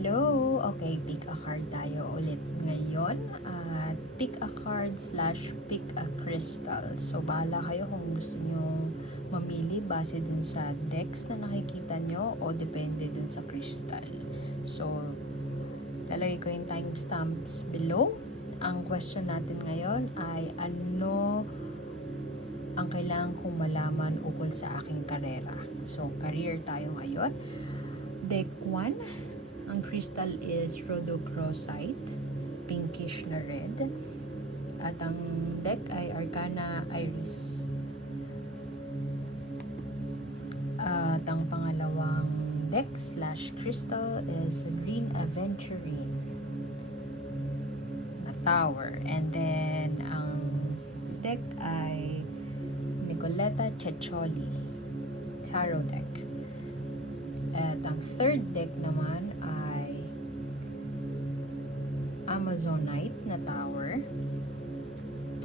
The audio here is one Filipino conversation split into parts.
Hello! Okay, pick a card tayo ulit ngayon. At pick a card / pick a crystal. So, bahala kayo kung gusto nyo mamili base dun sa decks na nakikita nyo o depende dun sa crystal. So, lalagay ko yung timestamps below. Ang question natin ngayon ay ano ang kailangan kong malaman ukol sa aking karera. So, career tayo ngayon. Deck 1. Ang crystal is rhodochrosite, pinkish na red. At ang deck ay Arcana Iris. At ang pangalawang deck / crystal is Green Aventurine na tower. And then, ang deck ay Nicoletta Ceccioli tarot deck. At ang third deck naman ay Amazonite na tower.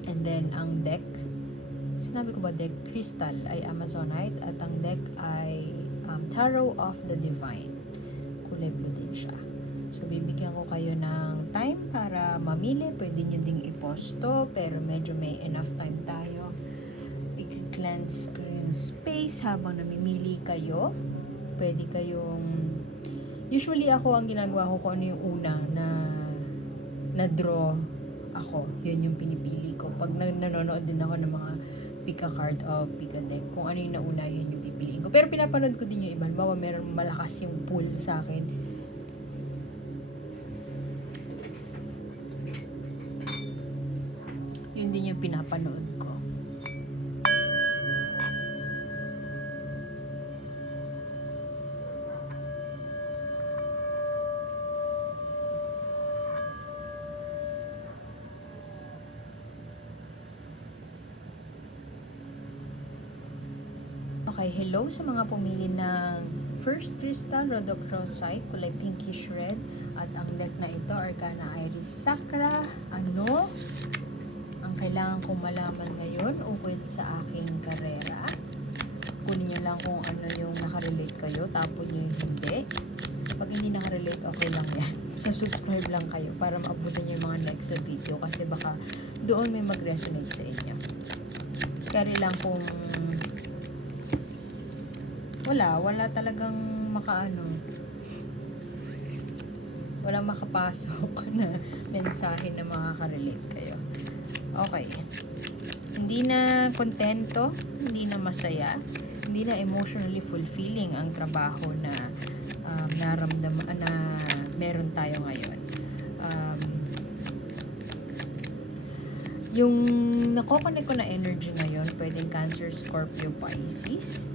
And then ang deck, sinabi ko ba deck crystal ay Amazonite at ang deck ay Tarot of the Divine. Kulay blue din siya. So bibigyan ko kayo ng time para mamili. Pwede nyo ding i-posto pero medyo may enough time tayo. I-cleanse ko yung space habang namimili kayo. Pwede kayong, usually ako ang ginagawa ko kung ano yung una na draw ako, yun yung pinipili ko. Pag nanonood din ako ng mga pick a card o pick a deck, kung ano yung nauna, yun yung pipiliin ko. Pero pinapanood ko din yung iba. Bawa meron malakas yung pull sa akin. Yun din yung pinapanood ko. Okay, hello sa mga pumili ng first crystal, rhodochrosite, kulay pinkish red. At ang deck na ito, Arcana Iris Sacra. Ano ang kailangan kong malaman ngayon ukol sa aking karera? Kunin nyo lang kung ano yung nakarelate kayo, tapon nyo yung hindi. Pag hindi nakarelate, okay lang yan. So, subscribe lang kayo para maabutan nyo yung mga next na video kasi baka doon may mag-resonate sa inyo. Kaya lang kung wala talagang walang makapasok na mensahe na makaka-relate kayo. Okay. Hindi na kontento, hindi na masaya, hindi na emotionally fulfilling ang trabaho na naramdaman na meron tayo ngayon. Yung nakokonek ko na energy ngayon, pwedeng Cancer, Scorpio, Pisces.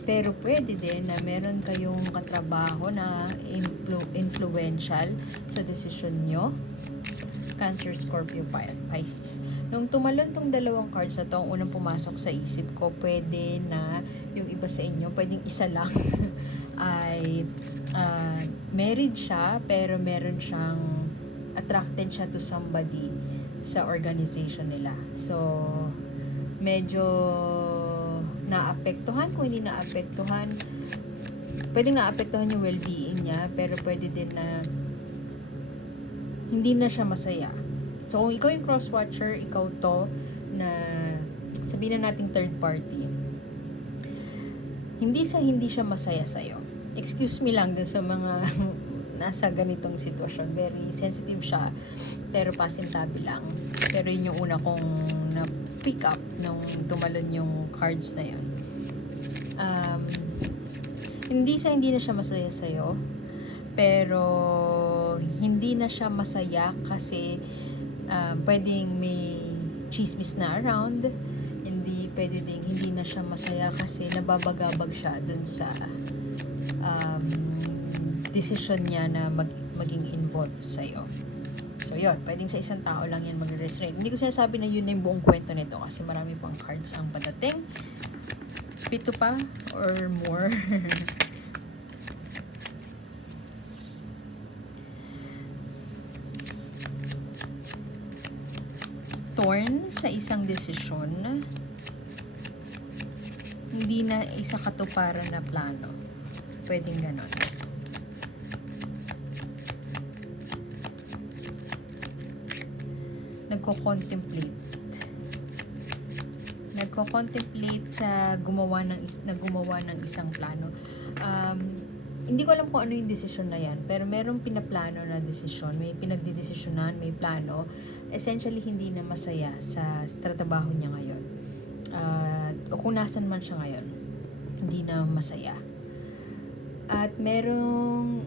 Pero pwede din na meron kayong katrabaho na influential sa desisyon nyo. Cancer, Scorpio, Pisces. Nung tumalon tong dalawang cards na to, ang unang pumasok sa isip ko, pwede na yung iba sa inyo, pwedeng isa lang ay married siya, pero meron siyang attracted siya to somebody sa organization nila. So, medyo naapektuhan. Kung hindi naapektuhan, pwedeng naapektuhan yung well-being niya, pero pwede din na hindi na siya masaya. So, kung ikaw yung cross-watcher, ikaw to na sabihin na nating third party, hindi siya masaya sa'yo. Excuse me lang dun sa mga nasa ganitong sitwasyon. Very sensitive siya, pero pasintabi lang. Pero yun yung una kong na-pick up nung tumalon yung cards na yun. Hindi na siya masaya sa'yo, pero hindi na siya masaya kasi pwedeng may chismis na around. Pwede ding hindi na siya masaya kasi nababagabag siya dun sa decision niya na maging involved sa'yo. So, yun. Pwedeng sa isang tao lang yan mag-resonate. Hindi ko sinasabi na yun na yung buong kwento nito kasi marami pang cards ang padating. 7 pa or more. Torn sa isang desisyon. Hindi na isa katuparan na plano. Pwedeng ganon. nagko-contemplate sa gumawa ng isang plano. Hindi ko alam kung ano yung desisyon na yan, pero merong pinaplano na desisyon, may pinagdidesisyonan, may plano. Essentially, hindi na masaya sa trabaho niya ngayon. O kung nasan man siya ngayon, hindi na masaya. At merong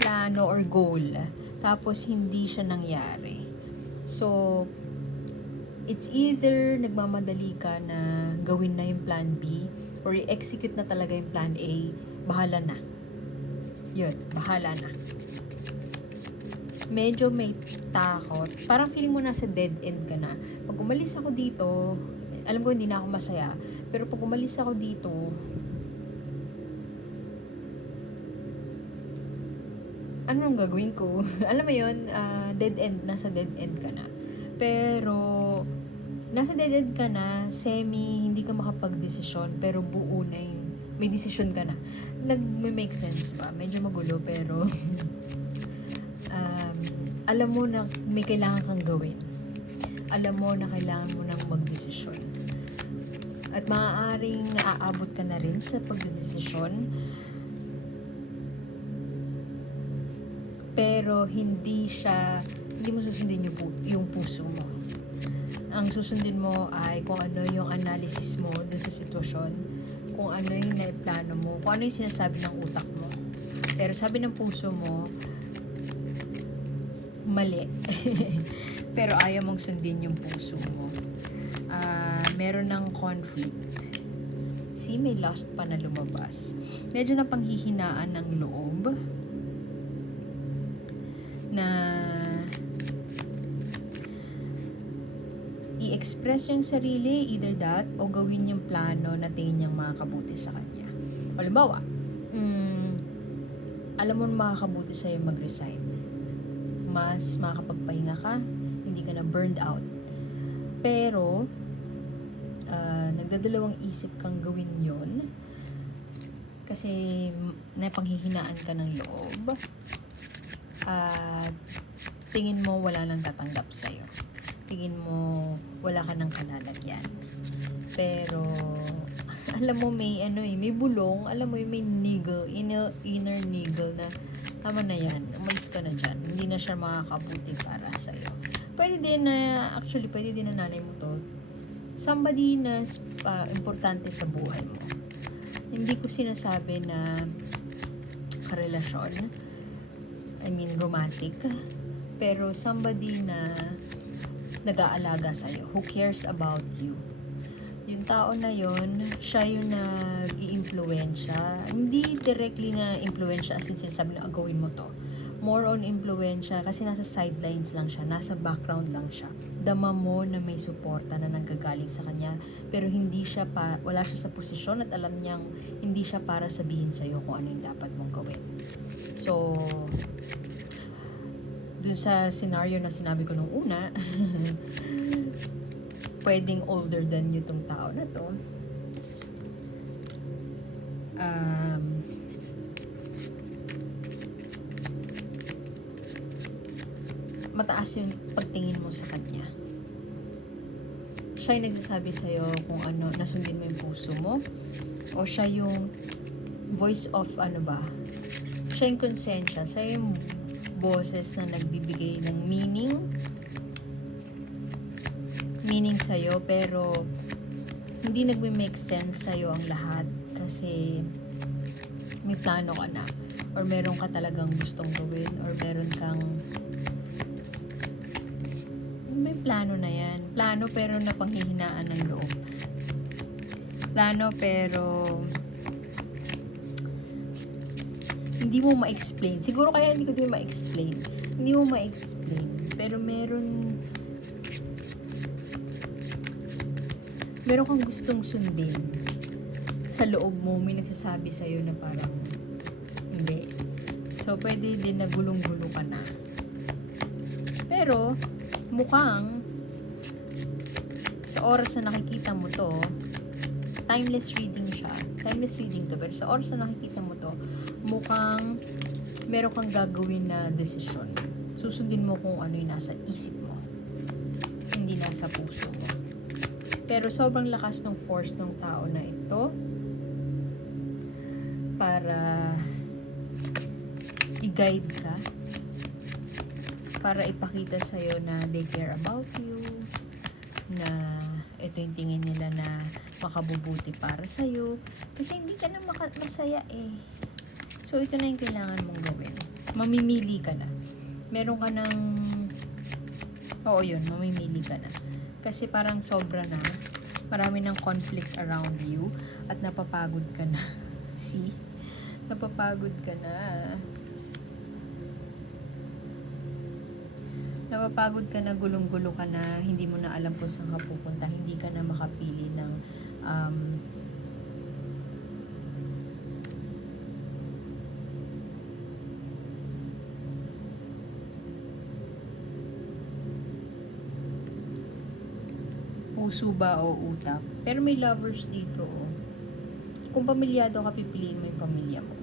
plano or goal, tapos hindi siya nangyari. So, it's either nagmamadali ka na gawin na yung plan B or i-execute na talaga yung plan A, bahala na. Yun, bahala na. Medyo may takot. Parang feeling mo nasa dead end ka na. Pag umalis ako dito, alam ko hindi na ako masaya, pero pag umalis ako dito, anong gagawin ko? Alam mo yun, dead end, nasa dead end ka na. Pero, nasa dead end ka na, hindi ka makapag-desisyon, pero buo na yung, may desisyon ka na. Nag-make sense ba? Medyo magulo, pero, alam mo na may kailangan kang gawin. Alam mo na kailangan mo nang mag-desisyon. At maaaring naaabot ka na rin sa pagdedesisyon, pero hindi mo susundin yung puso mo. Ang susundin mo ay kung ano yung analysis mo dun sa sitwasyon, kung ano yung naiplano mo, kung ano yung sinasabi ng utak mo. Pero sabi ng puso mo, mali. Pero ayaw mong sundin yung puso mo. Meron ng conflict. May lust pa na lumabas. Medyo napanghihinaan ng loob na i-express yung sarili, either that o gawin yung plano na tingin niyang makakabuti sa kanya. Halimbawa, alam mo na makakabuti sa'yo mag-resign. Mas makakapagpahinga ka, hindi ka na burned out. Pero, nagdadalawang isip kang gawin yon kasi napanghihinaan ka ng loob at tingin mo wala nang tatanggap sa'yo. Tingin mo wala ka nang kalalagyan. Pero, alam mo may may bulong, alam mo may niggle, inner niggle na tama na yan, umalis ka na dyan. Hindi na siya makakabuti para sa'yo. Pwede din na nanay mo to. Somebody na importante sa buhay mo. Hindi ko sinasabi na karelasyon. Romantic. Pero somebody na nag-aalaga sa'yo. Who cares about you. Yung tao na yon, siya yung nag-i-impluwensya. Hindi directly na impluwensya as in sinasabi na gawin mo to. More on impluwensya kasi nasa sidelines lang siya, nasa background lang siya. Dama mo na may suporta na nanggagaling sa kanya, pero wala siya sa posisyon at alam niyang hindi siya para sabihin sa'yo kung ano yung dapat mong gawin. So, dun sa scenario na sinabi ko nung una, pwedeng older than you tong tao na to. Mataas yung pagtingin mo sa kanya. Siya yung nagsasabi sa'yo kung ano, nasundin mo yung puso mo, o siya yung voice of siya yung konsensya, siya yung boses na nagbibigay ng meaning sa'yo, pero hindi nagme-make sense sa'yo ang lahat kasi may plano ka na, or meron ka talagang gustong gawin, or meron kang may plano na yan. Plano pero napanghihinaan ng loob. Plano pero hindi mo ma-explain. Siguro kaya hindi ko din ma-explain. Hindi mo ma-explain. Pero meron kang gustong sundin. Sa loob mo, may nagsasabi sa'yo na parang hindi. So, pwede din na gulong-gulo ka na. Pero, mukhang sa oras na nakikita mo to, timeless reading siya. Timeless reading to. Pero sa oras na nakikita mo to, mukhang meron kang gagawin na desisyon. Susundin mo kung ano yung nasa isip mo. Hindi nasa puso mo. Pero sobrang lakas ng force ng tao na ito para i-guide ka, para ipakita sa'yo na they care about you, na ito yung tingin nila na makabubuti para sa'yo. Kasi hindi ka na masaya eh. So, ito na yung kailangan mong gawin. Mamimili ka na. Meron ka ng... Oo yun, mamimili ka na. Kasi parang sobra na. Marami ng conflict around you at napapagod ka na. See? Napapagod ka na. Napapagod ka na, gulong-gulo ka na, hindi mo na alam kung saan ka pupunta, hindi ka na makapili ng puso ba o utak. Pero may lovers dito, oh. Kung pamilyado ka, pipiliin mo yung pamilya mo.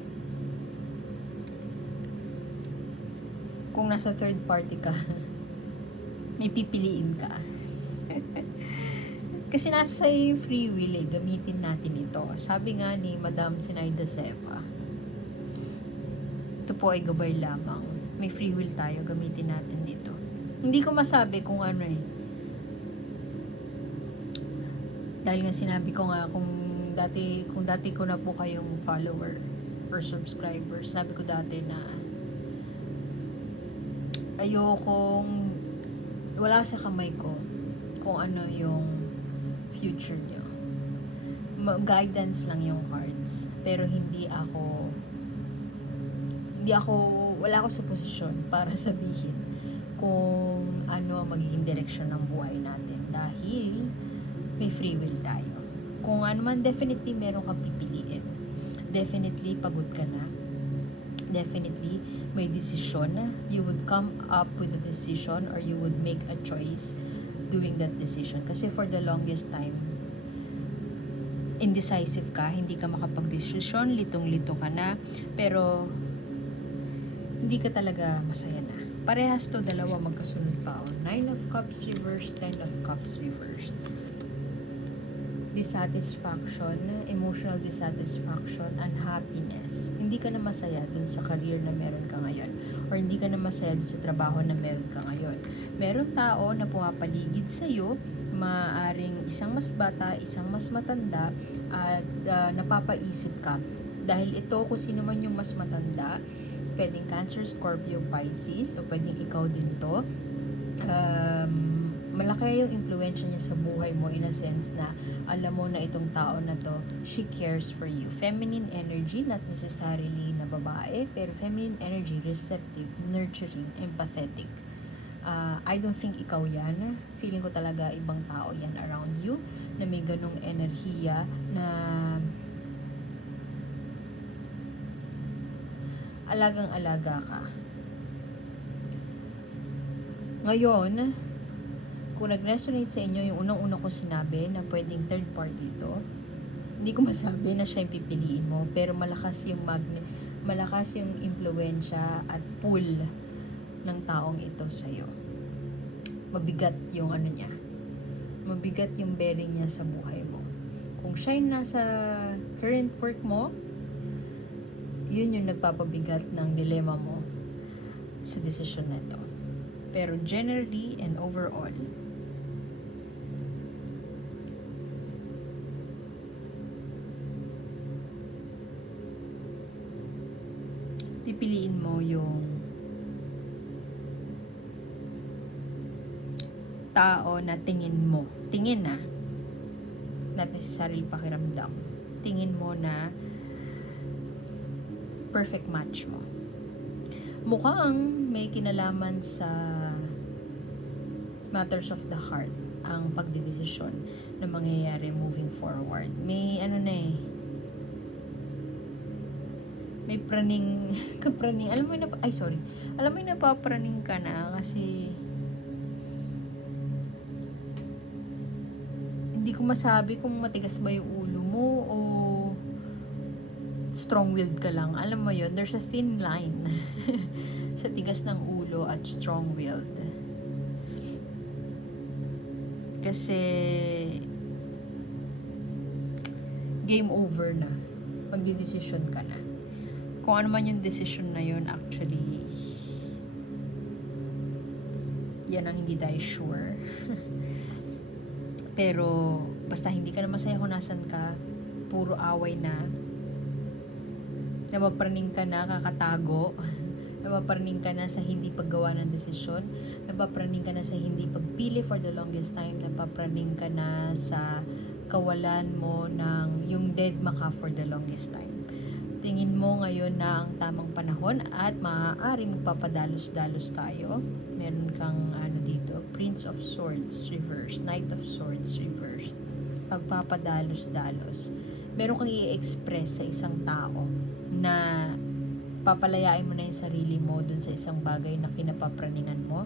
Kung nasa third party ka, may pipiliin ka. Kasi nasa sa'yo yung free will eh. Gamitin natin ito. Sabi nga ni Madam Sinaida Seva, ito po ay gabay lamang. May free will tayo. Gamitin natin dito. Hindi ko masabi kung ano eh. Dahil nga sinabi ko nga kung dati ko na po kayong follower or subscriber, sabi ko dati na ayokong wala sa kamay ko kung ano yung future nyo. Guidance lang yung cards. Pero wala ako sa posisyon para sabihin kung ano ang magiging direksyon ng buhay natin. Dahil may free will tayo. Kung ano man, definitely meron kang pipiliin. Definitely pagod ka na. Definitely may decision. You would come up with a decision or you would make a choice doing that decision. Kasi for the longest time, indecisive ka, hindi ka makapag-desisyon, litong-lito ka na, pero hindi ka talaga masaya na. Parehas to, dalawa magkasunod pa. 9 of Cups reversed, 10 of Cups reversed. Dissatisfaction, emotional dissatisfaction, unhappiness. Hindi ka na masaya dun sa career na meron ka ngayon or hindi ka na masaya dun sa trabaho na meron ka ngayon. Meron tao na pumapaligid sa'yo, maaaring isang mas bata, isang mas matanda, at napapaisip ka. Dahil ito, kung sino man yung mas matanda, pwedeng Cancer, Scorpio, Pisces, o pwedeng ikaw din to. Malaki yung impluwensya niya sa buhay mo in a sense na alam mo na itong tao na to, she cares for you. Feminine energy, not necessarily na babae, pero feminine energy, receptive, nurturing, empathetic. I don't think ikaw yan. Feeling ko talaga ibang tao yan around you na may ganong enerhiya na alagang-alaga ka. Ngayon, kung nag-resonate sa inyo yung unang-una ko sinabi na pwedeng third party ito, hindi ko masabi na siya yung pipiliin mo, pero malakas yung impluwensya at pull ng taong ito sa'yo. Mabigat yung ano niya. Mabigat yung bearing niya sa buhay mo. Kung siya yung nasa current work mo, yun yung nagpapabigat ng dilemma mo sa desisyon na ito. Pero generally and overall, pipiliin mo yung tao na tingin na not necessarily pakiramdam, tingin mo na perfect match mo. Mukhang may kinalaman sa matters of the heart ang pagdedesisyon na mangyayari moving forward. May may kapraning, alam mo yung napapraning ka na kasi hindi ko masabi kung matigas ba yung ulo mo mo o strong-willed ka lang. Alam mo yun, there's a thin line sa tigas ng ulo at strong-willed. Kasi game over na. Magdidesisyon ka na. Kung ano man yung decision na yun, actually, yan ang hindi tayo sure. Pero, basta hindi ka na masaya kung nasan ka, puro away na, napapraning ka na, kakatago, napapraning ka na sa hindi paggawa ng desisyon, napapraning ka na sa hindi pagpili for the longest time, napapraning ka na sa kawalan mo ng yung dead maka for the longest time. Tingin mo ngayon na ang tamang panahon at maaaring magpapadalos-dalos tayo. Meron kang dito, Prince of Swords reverse, Knight of Swords reverse. Pagpapadalos-dalos. Meron kang i-express sa isang tao na papalayain mo na yung sarili mo dun sa isang bagay na kinapapraningan mo.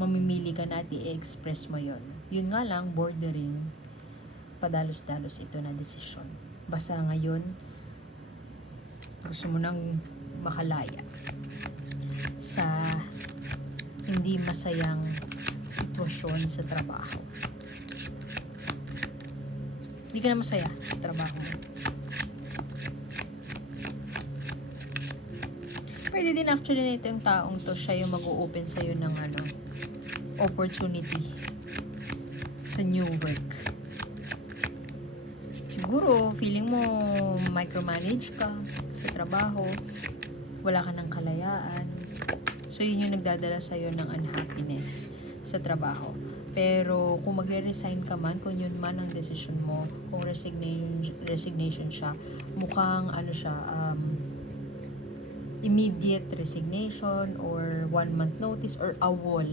Mamimili ka na at i-express mo yon. Yun nga lang, bordering padalos-dalos ito na desisyon. Basta ngayon, gusto mo nang makalaya sa hindi masayang sitwasyon sa trabaho. Hindi ka na masaya sa trabaho mo. Pwede din actually na ito yung taong to, siya yung mag-o-open sa'yo ng opportunity sa new work. Siguro, feeling mo micromanage ka sa trabaho, wala ka ng kalayaan. So, yun yung nagdadala sa'yo ng unhappiness sa trabaho. Pero, kung magre-resign ka man, kung yun man ang decision mo, kung resignation siya, mukhang immediate resignation or 1 month notice or awol.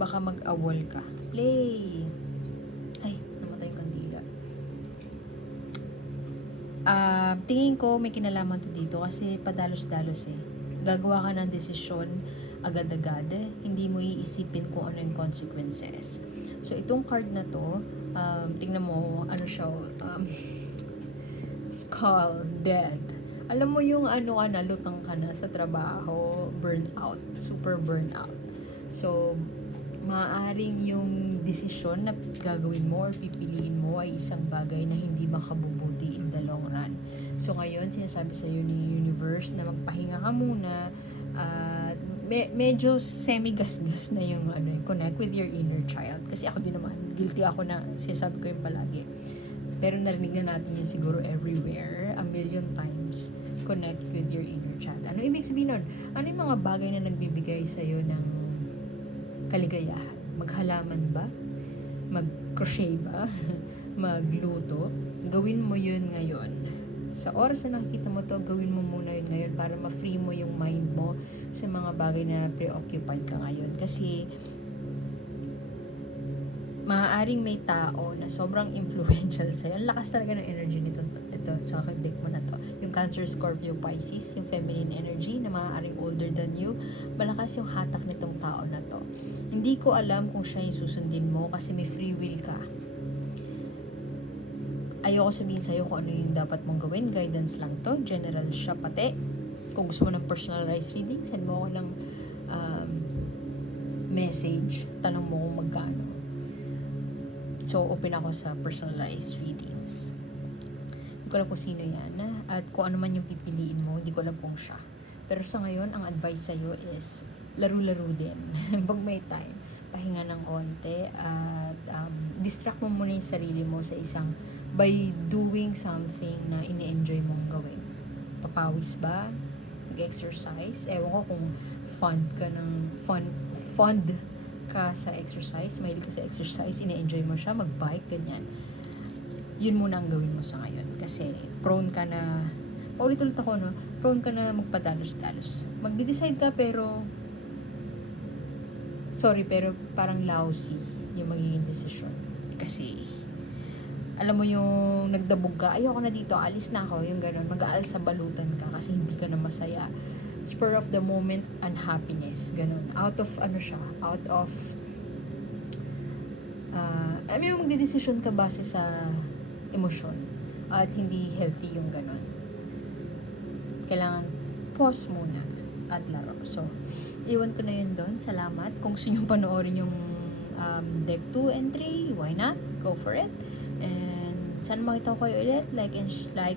Baka mag-awol ka. Play! Ay, namatay yung kandila. Tingin ko may kinalaman to dito kasi padalos-dalos eh. Gagawa ka ng desisyon agad-agad, hindi mo iisipin kung ano yung consequences. So, itong card na to, tingnan mo, siya, skull, dead. Alam mo yung lutang ka na sa trabaho, burnout, super burnout. So, maaaring yung desisyon na gagawin mo or pipiliin mo ay isang bagay na hindi makabubuti in the long run. So, ngayon, sinasabi sa iyo ni universe na magpahinga ka muna at medyo semi-gasgas na yung connect with your inner child. Kasi ako din naman, guilty ako na sinasabi ko yung palagi. Pero narinig na natin yun siguro everywhere, a million times, connect with your inner child. Ano ibig sabihin nun? Ano yung mga bagay na nagbibigay sa'yo ng kaligayahan? Maghalaman ba? Mag-crochet ba? Magluto? Gawin mo yun ngayon. Sa oras na nakikita mo to, gawin mo muna yun ngayon para ma-free mo yung mind mo sa mga bagay na preoccupied ka ngayon. Kasi maaaring may tao na sobrang influential sa'yo. Ang lakas talaga ng energy nito. Ito, sa deck mo na to. Yung Cancer, Scorpio, Pisces, yung feminine energy na maaaring older than you. Malakas yung hatak nitong tao na to. Hindi ko alam kung siya yung susundin mo kasi may free will ka. Ayoko sabihin sa'yo kung ano yung dapat mong gawin. Guidance lang to. General siya pati. Kung gusto mo ng personalized reading, send mo ako ng message. Tanong mo kung magkano. So, open ako sa personalized readings. Hindi ko alam kung sino yan. At kung ano man yung pipiliin mo, hindi ko alam kung siya. Pero sa ngayon, ang advice sa'yo is laro-laro din. Pag may time, pahinga ng konti at distract mo muna yung sarili mo sa isang by doing something na ini-enjoy mong gawin. Papawis ba? Mag-exercise? Ewan ko kung fund ka sa exercise, mahilig ka sa exercise, ini-enjoy mo siya, mag-bike, ganyan. Yun muna ang gawin mo sa ngayon. Kasi prone ka na, paulit-ulit ako, prone ka na magpadalos-dalos. Magde-decide ka pero parang lousy yung magiging decision. Kasi alam mo yung nagdabog ka, ayoko na dito, alis na ako, yung gano'n, mag-aal sa balutan ka kasi hindi ka na masaya. Spur of the moment, unhappiness, gano'n. Out of ano yung magdedesisyon ka base sa emosyon at hindi healthy yung ganon. Kailangan pause muna at laro. So, iwan ko na yun doon. Salamat. Kung gusto nyo panoorin yung deck 2 and 3, why not? Go for it. And sana makita ko kayo ulit. Like,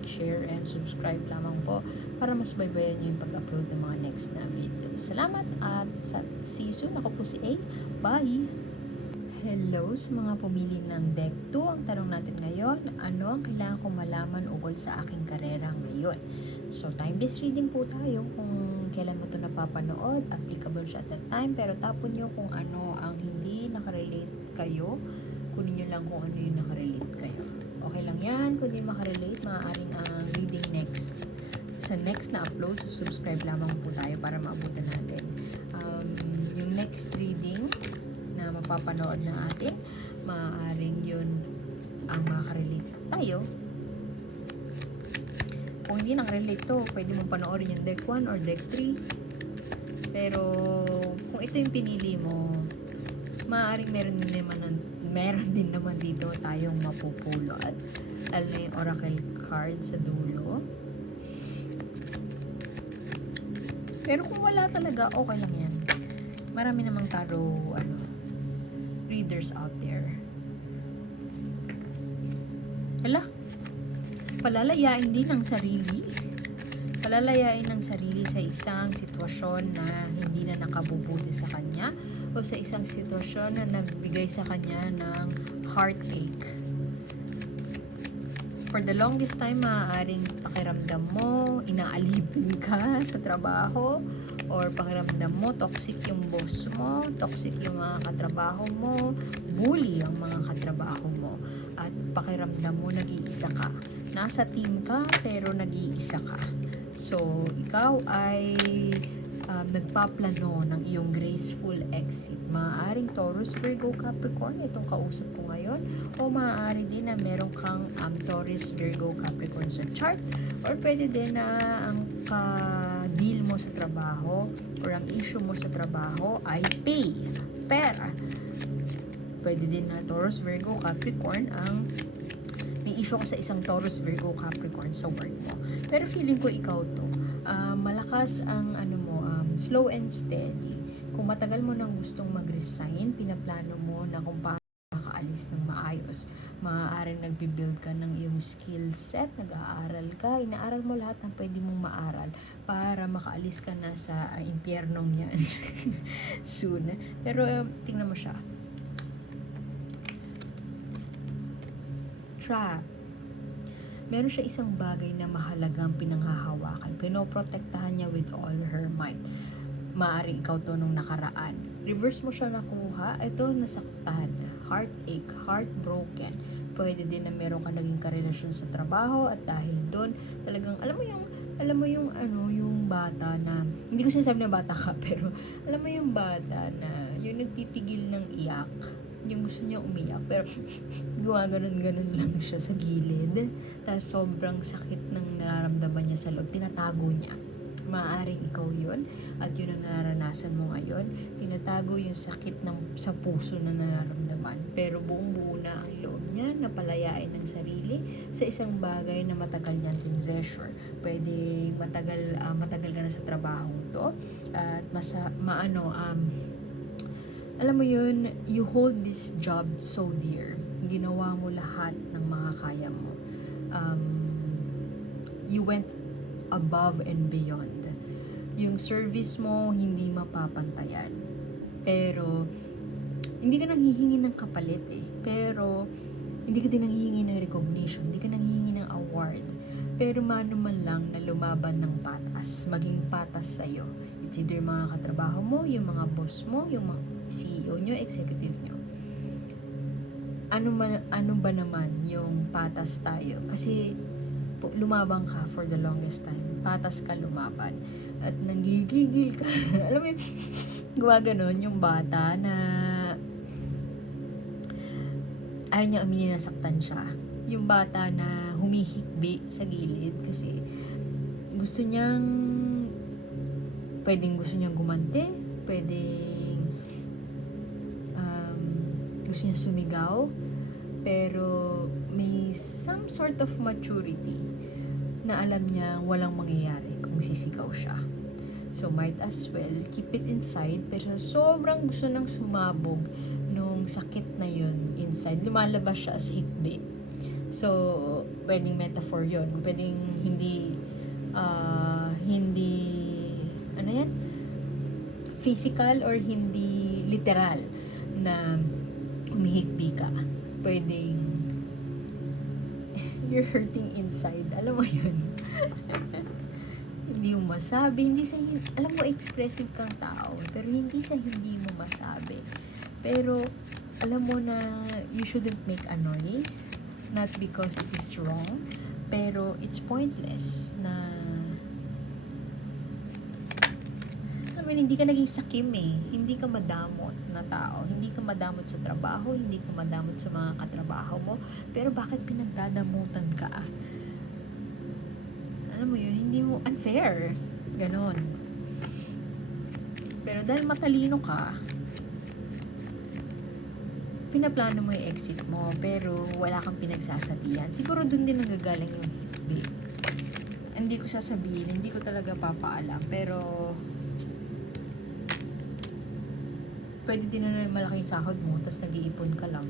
share, and subscribe lamang po para mas baybayan nyo yung pag-upload ng mga next na video. Salamat at see you soon. Ako po si A. Bye! Hello sa mga pumili ng deck 2. Ang tanong natin ngayon, ano ang kailangan kong malaman ukol sa aking karera ngayon? So, timeless reading po tayo kung kailan mo ito napapanood, applicable siya at that time, pero tapon nyo kung ano ang hindi nakarelate kayo, kunin nyo lang kung ano yung nakarelate kayo. Okay lang yan, kung hindi makarelate, maaaring ang reading next. Sa next na upload, so subscribe lamang po tayo para maabutan natin. Yung next reading na mapapanood na atin, maaaring yun ang makarelate tayo. Kung hindi nakarelate to, pwede mong panoorin yung deck 1 or deck 3. Pero kung ito yung pinili mo, maaaring meron din naman dito tayong mapupulot. Lalo na yung oracle card sa dulo. Pero kung wala talaga, okay lang yan. Marami namang tarot readers out there. Hala, palalayain din ng sarili. Palalayain ng sarili sa isang sitwasyon na hindi na nakabubuti sa kanya o sa isang sitwasyon na nagbigay sa kanya ng heartache. For the longest time, maaaring pakiramdam mo, inaalipin ka sa trabaho, or pakiramdam mo, toxic yung boss mo, toxic yung mga katrabaho mo, bully ang mga katrabaho mo, at pakiramdam mo, nag-iisa ka. Nasa team ka, pero nag-iisa ka. So, ikaw ay nagpaplano ng iyong graceful exit. Maaaring Taurus, Virgo, Capricorn, itong kausap ko ngayon, o maaari din na meron kang Taurus, Virgo, Capricorn sa chart, or pwede din na ang ka-deal mo sa trabaho or ang issue mo sa trabaho ay pera. Pwede din na Taurus, Virgo, Capricorn ang may issue ka sa isang Taurus, Virgo, Capricorn sa work mo. Pero feeling ko ikaw to. Malakas ang slow and steady. Kung matagal mo nang gustong mag-resign, pinaplano mo na kung paano makaalis ng maayos. Maaaring nagbibuild ka ng iyong skill set, nag-aaral ka, inaaral mo lahat ng pwede mong maaral para makaalis ka na sa impyernong yan soon. Pero tingnan mo siya. Trap. Meron siya isang bagay na mahalagang pinanghahawakan. Pinoprotektahan niya with all her might. Maaring ikaw to nung nakaraan. Reverse mo siya nakuha. Ito, nasaktan. Heartache, heartbroken. Pwede din na meron ka naging karelasyon sa trabaho at dahil doon, talagang, alam mo yung bata na, hindi ko sinasabi na bata ka, pero alam mo yung bata na yung nagpipigil ng iyak, yung gusto niya umiyak, pero gumaganon-ganon lang siya sa gilid. Tapos sobrang sakit ng nararamdaman niya sa loob, tinatago niya. Maaaring ikaw yun, at yun ang nararanasan mo ngayon. Tinatago yung sakit sa puso na nararamdaman, pero buong-buo na ang loob niya na palayain ng sarili sa isang bagay na matagal niyang tinreasure. Pwede matagal ka na sa trabaho to, at alam mo yun, you hold this job so dear. Ginawa mo lahat ng mga kaya mo. You went above and beyond. Yung service mo, hindi mapapantayan. Pero, hindi ka nanghihingi ng kapalit eh. Pero, hindi ka din nanghihingi ng recognition. Hindi ka nanghihingi ng award. Pero, mano man lang na lumaban ng patas. Maging patas sa'yo. It's either mga katrabaho mo, yung mga boss mo, yung mga CEO nyo, executive nyo. Ano ba naman yung patas tayo? Kasi lumabang ka for the longest time. Patas ka lumaban. At nanggigigil ka. Alam mo yun, gumaganon yung bata na ayaw niya aminin na saktan siya. Yung bata na humihikbi sa gilid kasi gusto niyang gumante, pwedeng gusto niya sumigaw, pero may some sort of maturity na alam niya walang mangyayari kung sisigaw siya. So might as well keep it inside, pero sobrang gusto nang sumabog nung sakit na yun inside. Lumalabas siya as hikbi. So pwedeng metaphor yun, pwedeng hindi ano yan, physical or hindi literal na humihikbi ka. Pwedeng you're hurting inside. Alam mo yun? Hindi mo masabi. Alam mo, expressive kang tao. Pero hindi sa hindi mo masabi. Pero, alam mo na you shouldn't make a noise. Not because it is wrong. Pero, it's pointless na hindi ka naging sakim eh. Hindi ka madamot na tao. Hindi ka madamot sa trabaho. Hindi ka madamot sa mga katrabaho mo. Pero bakit pinagdadamutan ka? Alam mo yun, hindi mo unfair. Ganon. Pero dahil matalino ka, pinaplano mo yung exit mo, pero wala kang pinagsasabihan. Siguro dun din nanggagaling yung hikbi. Hindi ko sasabihin, hindi ko talaga papaalam, pero pwede din na malaking sahod mo, tapos nag-iipon ka lang.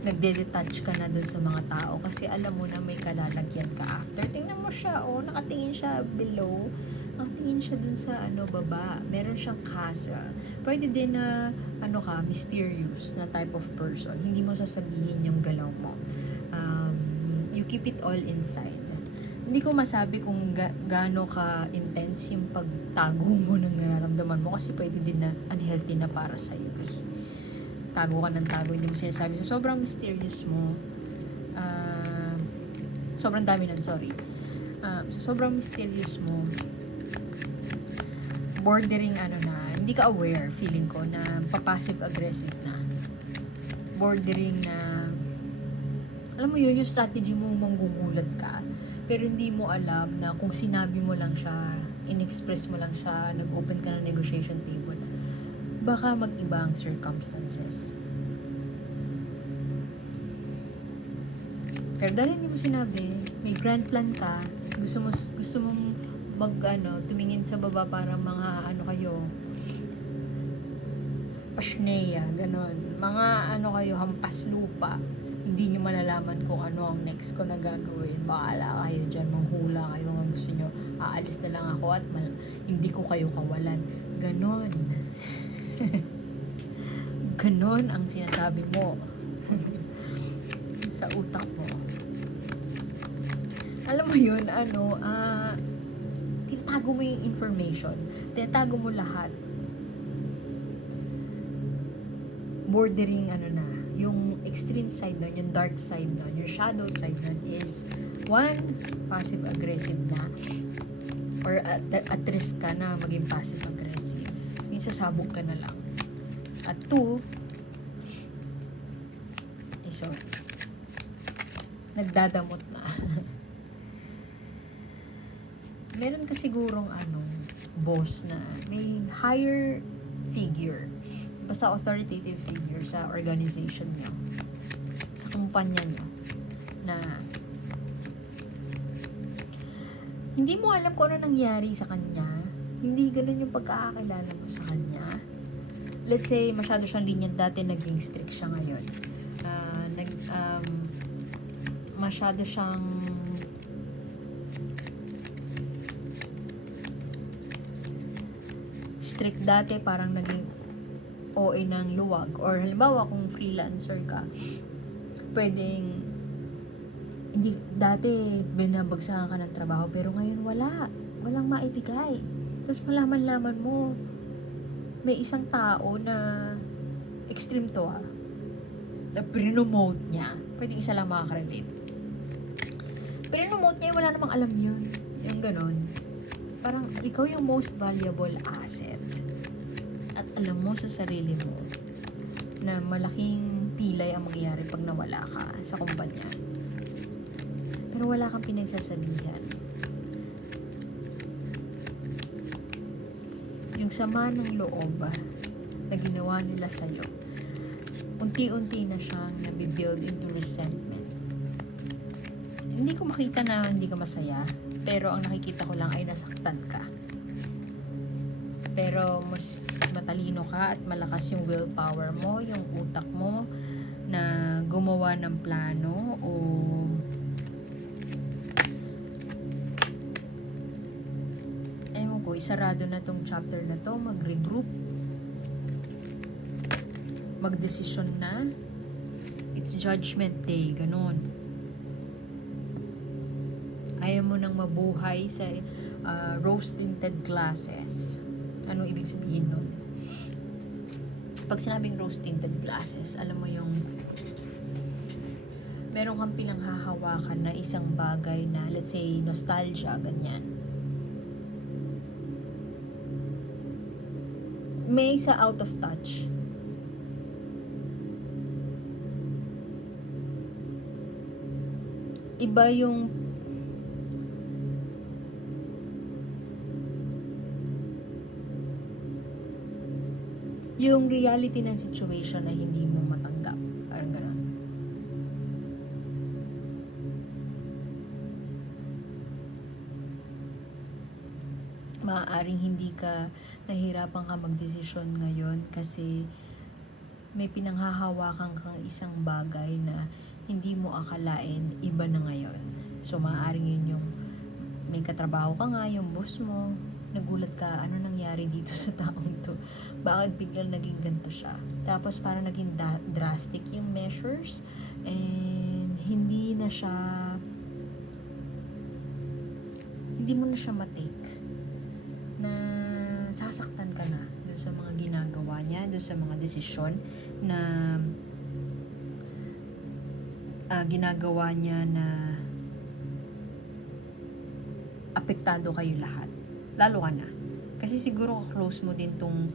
Nagde-detach ka na dun sa mga tao kasi alam mo na may kalalagyan ka after. Tingnan mo siya, nakatingin siya below. Nakatingin siya dun sa baba. Meron siyang castle. Pwede din na, mysterious na type of person. Hindi mo sasabihin yung galaw mo. You keep it all inside. Hindi ko masabi kung gaano ka-intense yung pagtago mo ng nararamdaman mo kasi pwede din na unhealthy na para sa'yo. Tago ka ng tago, hindi mo sinasabi. So, sobrang mysterious mo. Sobrang dami nun, sorry. So, sobrang mysterious mo. Bordering hindi ka aware, feeling ko, na passive-aggressive na. Bordering na, alam mo yun, yung strategy mo, manggugulat ka. Pero hindi mo alam na kung sinabi mo lang siya, in-express mo lang siya, nag-open ka ng negotiation table, baka mag-iba ang circumstances. Pero dahil hindi mo sinabi, may grand plan ka, gusto mong tumingin sa baba para mga kayo, pasneya, ganon. Mga kayo, hampas lupa. Hindi nyo malalaman kung ano ang next ko na gagawin. Bahala kayo dyan, manghula kayo mga gusto nyo. Aalis na lang ako at hindi ko kayo kawalan. Ganon. Ganon ang sinasabi mo sa utak mo. Alam mo yun, tinatago mo yung information. Tinatago mo lahat. Bordering yung extreme side nun, yung dark side nun, yung shadow side nun is one, passive-aggressive na, or at risk ka na maging passive-aggressive. Yung sasabog ka na lang. At two, nagdadamot na. Meron ka sigurong boss na may higher figure, basta authoritative figure sa organization nyo, sa kumpanya nyo, na hindi mo alam kung ano nangyari sa kanya, hindi ganun yung pagkakakilala mo sa kanya. Let's say, masyado siyang lenient dati, naging strict siya ngayon. Masyado siyang strict dati, parang naging OA ng luwag. Or halimbawa, kung freelancer ka, pwedeng hindi, dati binabagsakan ka ng trabaho, pero ngayon walang maibigay. Tapos malaman-laman mo, may isang tao na extreme to na prinomote niya. Pwedeng isa lang makaka-relate. Prinomote niya, wala namang alam yun. Yung ganon. Parang ikaw yung most valuable asset. At alam mo sa sarili mo na malaking pilay ang mangyayari pag nawala ka sa kumpanya. Pero wala kang pinagsasabihan. Yung sama ng loob na ginawa nila sa'yo, unti-unti na siyang nabibuild into resentment. Hindi ko makita na hindi ka masaya, pero ang nakikita ko lang ay nasaktan ka. Pero mas matalino ka at malakas yung willpower mo, yung utak mo na gumawa ng plano o ewan ko, isarado na tong chapter na to, mag-regroup, mag-desisyon na. It's judgment day, ganon. Ayaw mo nang mabuhay sa rose-tinted glasses. Ano ibig sabihin nun? Pag sinabing rose-tinted glasses, alam mo yung meron kang pinanghahawakan na isang bagay na, let's say, nostalgia, ganyan. May isa out of touch. Iba yung reality ng situation na hindi mo matanggap. Parang gano'n. Maaaring hindi ka nahihirapan ka magdesisyon ngayon kasi may pinanghahawakan kang isang bagay na hindi mo akalain iba na ngayon. So maaaring yun yung may katrabaho ka nga, yung boss mo, nagulat ka, ano nangyari dito sa taong to? Bakit biglang naging ganito siya? Tapos parang naging drastic yung measures and hindi mo na siya matake na sasaktan ka na dun sa mga ginagawa niya, dun sa mga desisyon na ginagawa niya na apektado kayo lahat. Lalo ka na. Kasi siguro close mo din tong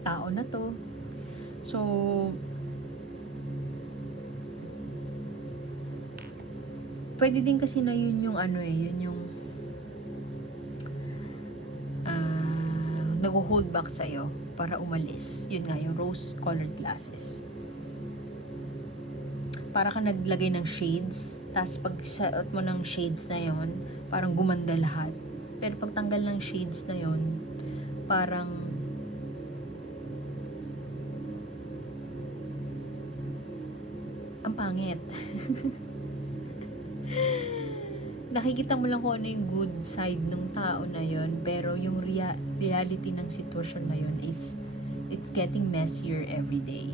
tao na to. So, pwede din kasi na yun yung yun yung nag-hold back sa'yo para umalis. Yun nga, yung rose-colored glasses. Para ka naglagay ng shades, tapos pag suot mo ng shades na yon, parang gumanda lahat. Pero pag tanggal ng shades na yon, parang ang pangit. Nakikita mo lang kung ano yung good side ng tao na yon, pero yung reality ng sitwasyon na yon is it's getting messier every day.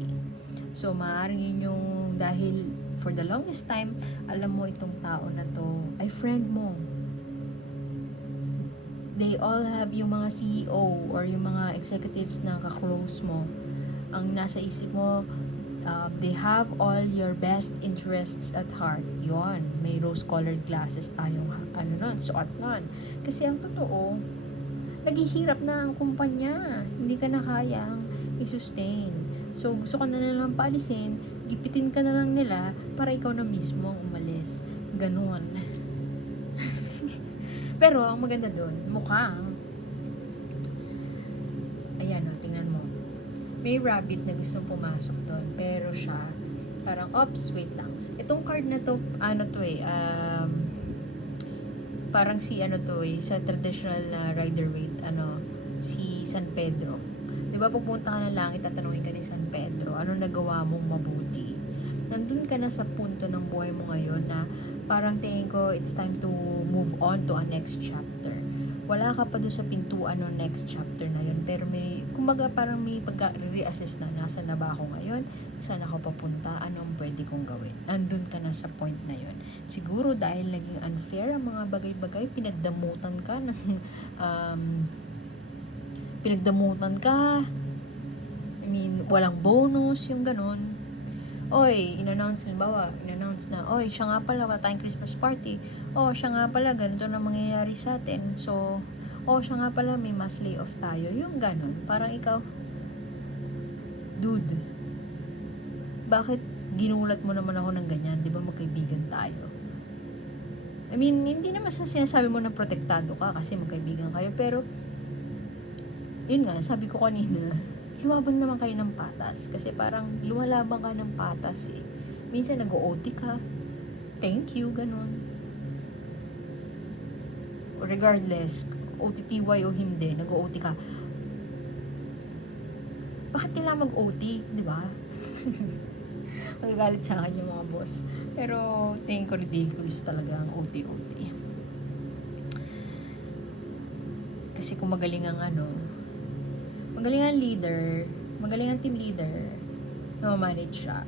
So maaaring yun yung dahil for the longest time, alam mo itong tao na to ay friend mo. They all have yung mga CEO or yung mga executives na ka-close mo. Ang nasa isip mo, they have all your best interests at heart. Yon, may rose-colored glasses tayong suot nun. Kasi ang totoo, naghihirap na ang kumpanya. Hindi ka na kayang i-sustain. So, gusto ka na lang paalisin, gipitin ka na lang nila para ikaw na mismo ang umalis. Ganon. Pero, ang maganda dun, mukhang, ayan o, tingnan mo. May rabbit na gustong pumasok doon, pero siya, parang, oops, wait lang. Itong card na to, parang sa traditional na Rider-Waite, si San Pedro. Diba, pupunta ka na langit at tanungin ka ni San Pedro, ano nagawa mong mabuti? Nandun ka na sa punto ng buhay mo ngayon na parang tingin ko, it's time to move on to a next chapter. Wala ka pa doon sa pintuan ng next chapter na yun, pero kumbaga parang may pagka-reassess na, nasa na ba ako ngayon? Saan ako papunta? Anong pwede kong gawin? Nandun ka na sa point na yun. Siguro dahil naging unfair ang mga bagay-bagay, pinagdamutan ka, walang bonus, yung ganun. In-announce na, siya nga pala, wala tayong Christmas party. Siya nga pala, ganito na mangyayari sa atin. So, siya nga pala, may mass layoff tayo. Yung ganun. Parang ikaw, dude, bakit ginulat mo naman ako ng ganyan? Di ba magkaibigan tayo? Hindi naman sinasabi mo na protektado ka kasi magkaibigan kayo. Pero, yun nga, sabi ko kanina, lumaban naman kayo ng patas. Kasi parang lumalaban ka ng patas eh. Minsan nag-OT ka. Thank you, ganun. O regardless, OTTY o hindi, nag-OT ka. Bakit kailangan mag-OT, di ba? Magagalit sa akin yung mga boss. Pero, tingin ko ridiculous talaga ang OT-OT. Kasi kung magaling ang magaling ang leader, magaling ang team leader, na-manage siya.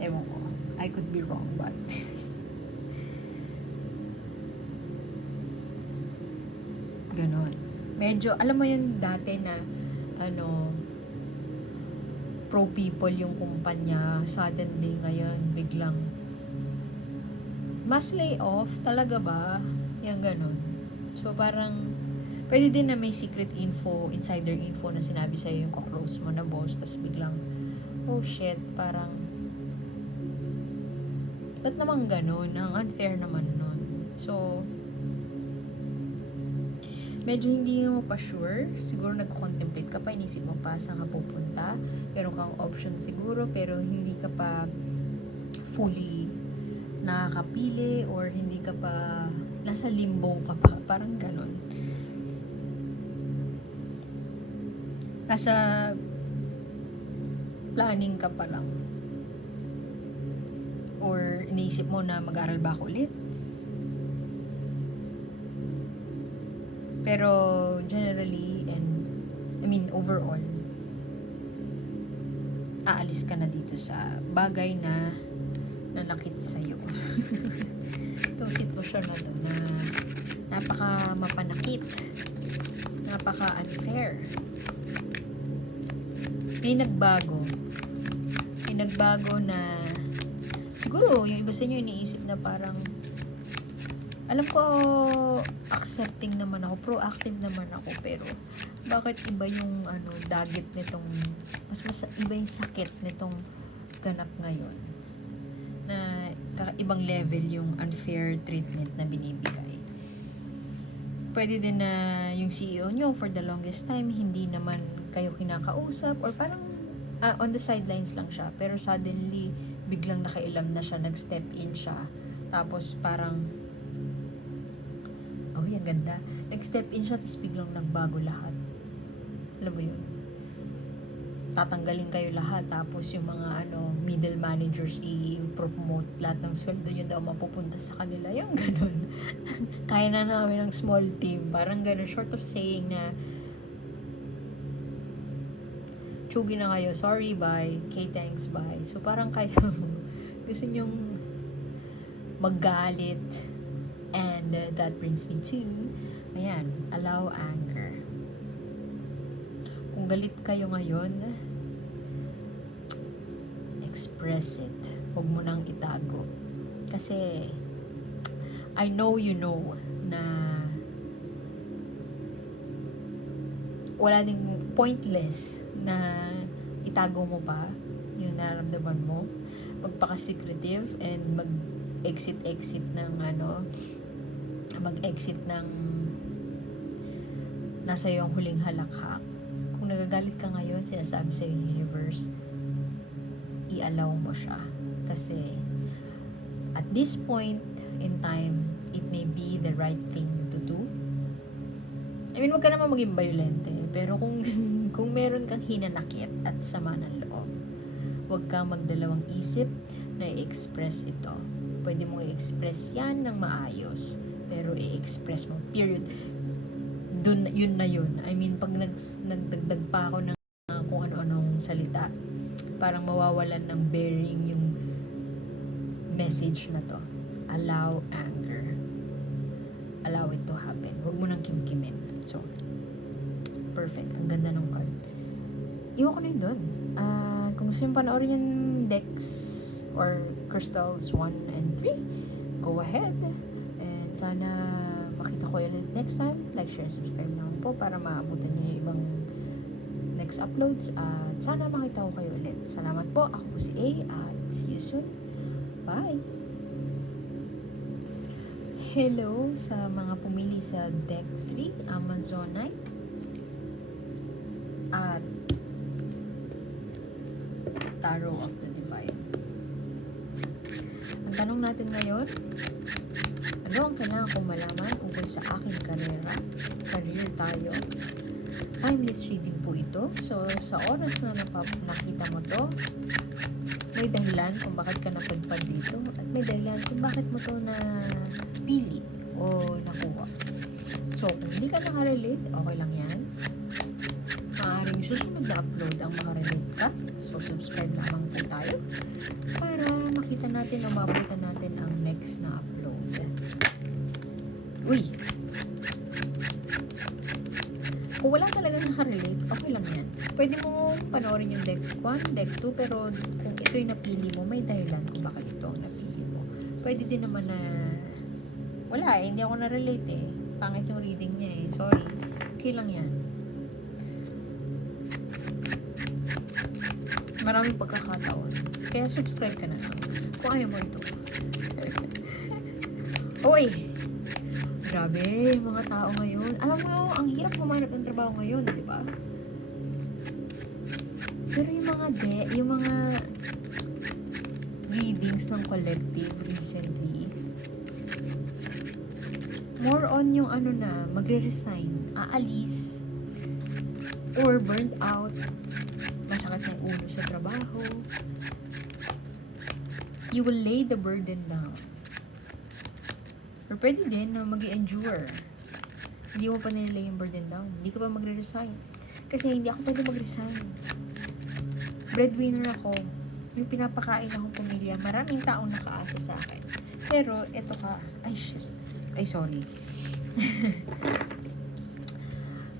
Ewan ko. I could be wrong, but ganon. Medyo, alam mo yun dati na pro people yung kumpanya, suddenly ngayon biglang mass layoff, talaga ba? Yung ganon. So parang pwede din na may secret info, insider info na sinabi sa'yo yung kaklose mo na boss, tas biglang oh shit, parang ba't naman ganon? Ang unfair naman nun. So medyo hindi mo pa sure, siguro nag-contemplate ka pa, inisip mo pa saan ka pupunta, meron kang option siguro, pero hindi ka pa fully nakakapili or hindi ka pa, nasa limbo ka pa, parang ganon. Nasa planning ka pa lang. Or iniisip mo na mag-aral ba ako ulit? Pero generally overall, aalis ka na dito sa bagay na nanakit sa'yo. Itong sitwasyon na to na napaka mapanakit, napaka unfair. May nagbago na siguro yung iba sa inyo iniisip na parang alam ko accepting naman ako, proactive naman ako, pero bakit iba yung dagit nitong mas iba yung sakit nitong ganap ngayon na ibang level yung unfair treatment na binibigay. Pwede din na yung CEO nyo for the longest time hindi naman kayo kinakausap or parang on the sidelines lang siya, pero suddenly biglang nakailam na siya, nag-step in siya, tapos parang ang ganda. Nag-step in siya, tapos biglang nagbago lahat. Alam mo yun? Tatanggalin kayo lahat, tapos yung mga middle managers i-promote, lahat ng sweldo nyo daw mapupunta sa kanila. Yung ganun. Kaya na namin ng small team. Parang ganun. Short of saying na tsugi na kayo. Sorry, bye. Okay, thanks, bye. So parang kayo gusto nyong magalit. And that brings me to, allow anger. Kung galit kayo ngayon, express it. Huwag mo nang itago. Kasi, I know you know na wala ding pointless na itago mo pa yung nararamdaman mo. Magpaka-secretive and mag-exit ng mag-exit ng nasa yung huling halakhak. Kung nagagalit ka ngayon, sinasabi sa'yo ng universe, i-allow mo siya. Kasi at this point in time, it may be the right thing to do. Huwag ka naman maging violente, pero kung meron kang hinanakit at sama ng loob, huwag kang magdalawang isip na i-express ito. Pwede mo i-express yan ng maayos, pero i-express mo, period. Yun na yun. Pag nagdagdag pa ako ng kung ano-anong salita, parang mawawalan ng bearing yung message na to. Allow anger. Allow it to happen. Huwag mo nang kimkimin. So, perfect. Ang ganda ng card. Iwan ko na yun doon. Kung gusto yung panoorin yung decks or crystals 1 and 3, go ahead. And sana makita ko ulit next time. Like, share, subscribe naman po para maabutan niyo yung ibang next uploads. At sana makita ko kayo ulit. Salamat po. Ako po si A at see you soon. Bye! Hello sa mga pumili sa deck 3, Amazonite. Tarot of the Divine. Ang tanong natin ngayon, ano ang kailangan kong malaman ukol sa aking karera? Career tayo. Timeless reading po ito. So, sa oras na nakita mo to, may dahilan kung bakit ka napadpad dito at may dahilan kung bakit mo to na pili o nakuha. So, kung hindi ka nakarelate, okay lang yan. Maaaring susunod na upload ang makarelate ka. So, subscribe lamang po tayo para makita natin o maabutan natin ang next na upload. Uy! Kung wala talagang nakarelate, okay lang yan. Pwede mo panoorin yung deck 1, deck 2, pero kung ito yung napili mo, may dahilan kung bakit ito ang napili mo. Pwede din naman na wala hindi ako na-relate eh. Pangit yung reading niya eh. Sorry. Okay lang yan. Maraming pagkakataon. Kaya subscribe ka na lang. Kung ayaw mo ito. Uy! Grabe, yung mga tao ngayon. Alam mo, ang hirap humanap ng trabaho ngayon, di ba? Pero yung mga readings ng collective recently, more on yung magre-resign, aalis, or burnt out, masakit na yung ulo sa trabaho. You will lay the burden down. Or pwede din na mag-endure. Hindi mo pa nililay yung burden down. Hindi ka pa magre-resign. Kasi hindi ako pwede mag-resign. Breadwinner ako. May pinapakain akong pamilya. Maraming taong nakaasa sa akin. Pero, eto ka. Ay, shit. Ay, sorry.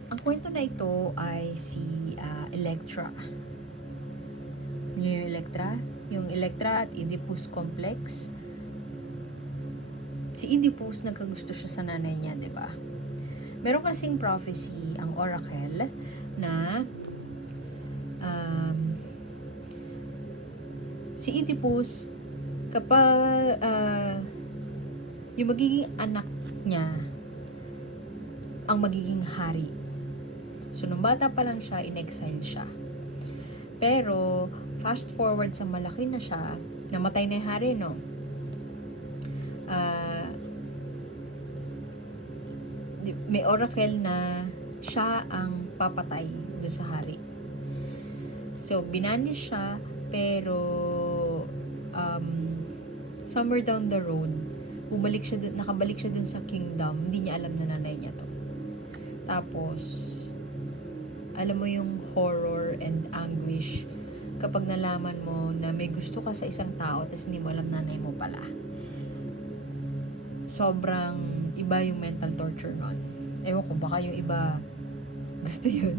Ang kwento na ito ay si Electra. Yung Electra? Yung Electra at Oedipus complex. Si Oedipus, nagkagusto siya sa nanay niya, di ba? Meron kasing prophecy, ang oracle, na si Oedipus, kapag yung magiging anak niya, ang magiging hari. So, nung bata pa lang siya, in-exile siya. Pero, fast forward sa malaki na siya, namatay na yung hari, no? May oracle na siya ang papatay doon sa hari. So, binanis siya, pero somewhere down the road, nakabalik siya dun sa kingdom. Hindi niya alam na nanay niya to. Tapos, alam mo yung horror and anguish kapag nalaman mo na may gusto ka sa isang tao tapos hindi mo alam nanay mo pala. Sobrang iba yung mental torture nun. Ewan ko, baka yung iba gusto yun.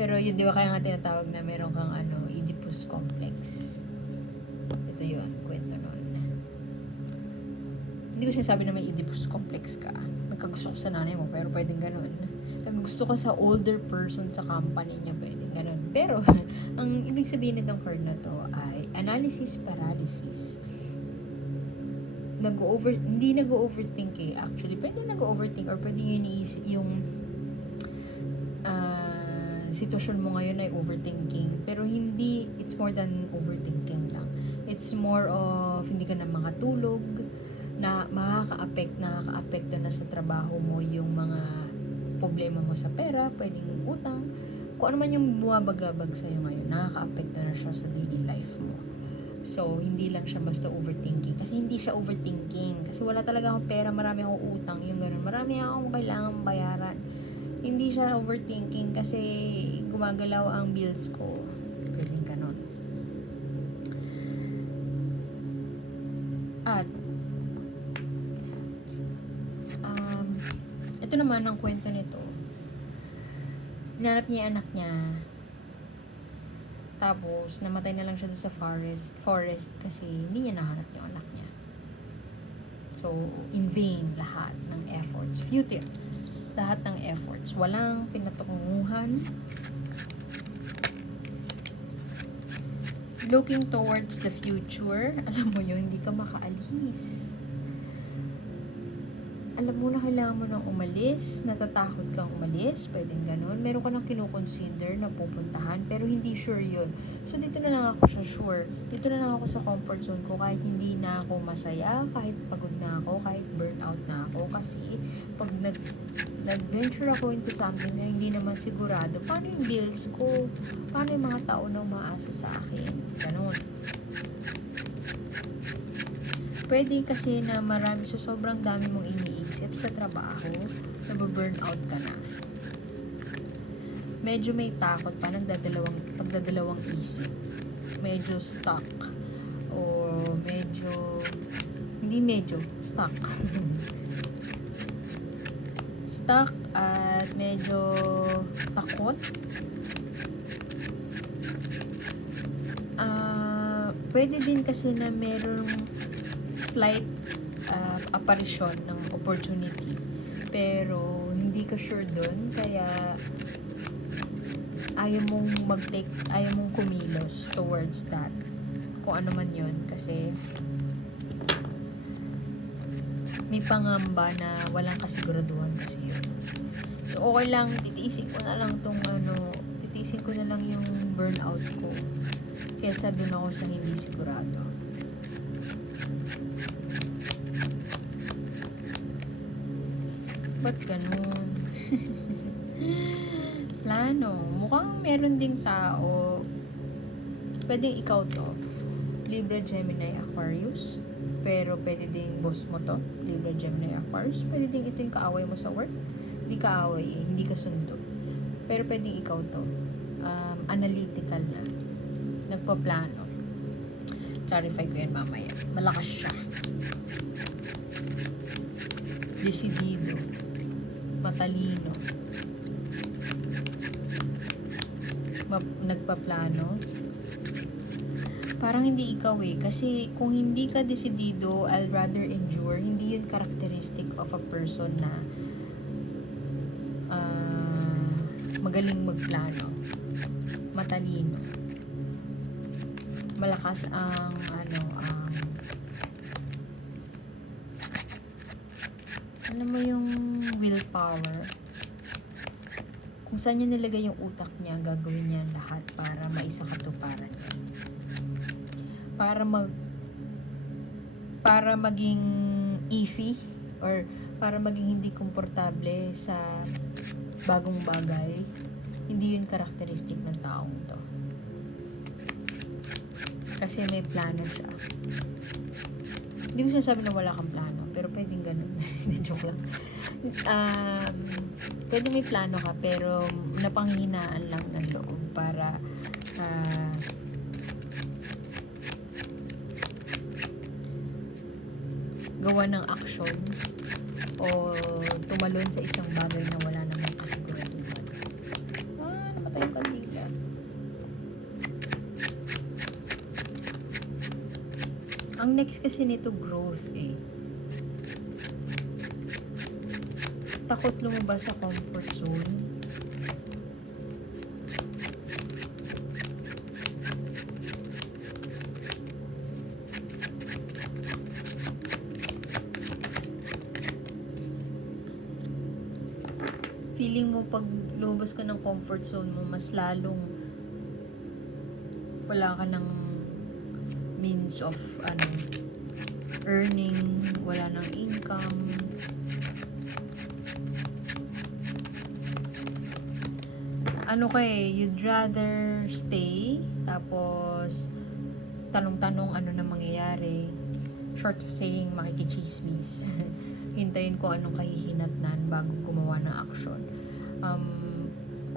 Pero yun, di ba kaya nga tinatawag na meron kang Oedipus complex. Ito yun, kwento nun. Hindi ko sinasabi na may Oedipus complex ka. Nagkagusto ko sa nanay mo, pero pwedeng ganun. Naggusto ka sa older person sa company niya, pwedeng ganun. Pero, ang ibig sabihin nitong card na to ay analysis paralysis. Hindi nag-overthink eh. Actually, pwede nag-overthink or pwede yung sitwasyon mo ngayon ay overthinking. Pero hindi, it's more than overthinking lang. It's more of hindi ka na makatulog, na nakaka-apekto na sa trabaho mo yung mga problema mo sa pera, pwedeng utang, kung ano man yung bumabagabag sa'yo ngayon, nakaka-apekto na siya sa daily life mo. So, hindi lang siya basta overthinking. Kasi hindi siya overthinking. Kasi wala talaga akong pera, marami akong utang, yung gano'n. Marami akong kailangan bayaran. Hindi siya overthinking kasi gumagalaw ang bills ko. Pwedeng gano'n. At, ito naman ang kwento nito. Hinanap niya yung anak niya. Tapos, namatay na lang siya sa forest kasi hindi niya nahanap yung anak niya. So, in vain lahat ng efforts. Futile. Lahat ng efforts. Walang pinatutunguhan. Looking towards the future. Alam mo yun, hindi ka makaalis. alam mo na kailangan mo nang umalis, natatakot kang umalis, pwedeng ganun. Meron ka nang kinukonsider na pupuntahan, pero hindi sure yun. So, dito na lang ako sa sure. Dito na lang ako sa comfort zone ko, kahit hindi na ako masaya, kahit pagod na ako, kahit burnout na ako. Kasi, pag nag-venture ako into something na hindi naman sigurado, paano yung bills ko? Paano yung mga tao na umaasa sa akin? Ganun. Pwede kasi na marami, so sobrang dami mong iniisip sa trabaho, nababurnout ka na. Medyo may takot pa, pagdadalawang isip. Medyo stuck. O stuck. Stuck at medyo takot. Pwede din kasi na merong slight apparition ng opportunity, pero hindi ka sure dun, kaya ayaw mong kumilos towards that, kung ano man yun, kasi may pangamba na walang kasiguraduhan kasi yun. So okay lang, titiisin ko na lang yung burnout ko kesa dun ako sa hindi sigurado. Ba't ganun? Plano. Mukhang meron ding tao. Pwedeng ikaw to. Libra, Gemini, Aquarius. Pero pwede ding boss mo to. Libra, Gemini, Aquarius. Pwede ding ito yung kaaway mo sa work. Hindi kaaway eh. Hindi ka sundo. Pero pwedeng ikaw to. Analytical na. Nagpaplano. Clarify ko yan mamaya. Malakas siya. Decidido. Matalino. Nagpaplano. Parang hindi ikaw eh. Kasi kung hindi ka desidido, I'll rather endure. Hindi yun characteristic of a person na magaling magplano. Matalino. Malakas ang alam mo yung willpower. Kung saan niya nilagay yung utak niya, gagawin niya lahat para maisakatuparan niya. Para maging iffy or para maging hindi komportable sa bagong bagay, hindi yun karakteristik ng taong to. Kasi may plano siya. Hindi ko sinasabi na wala kang plano, pero pwedeng ganun. Joke lang. Pwede may plano ka, pero napanghinaan lang ng loob para gawa ng aksyon o tumalon sa isang bagay na wala namang kasiguraduhan. Namatay yung kandila. Ang next kasi nito, growth eh. Takot lumabas sa comfort zone. Feeling mo pag lumabas ka ng comfort zone mo, mas lalong wala ka ng means of earning, wala ng income. You'd rather stay, tapos tanong-tanong ano na mangyayari, short of saying makikichismis. Hintayin ko anong kahihinatnan bago gumawa ng action.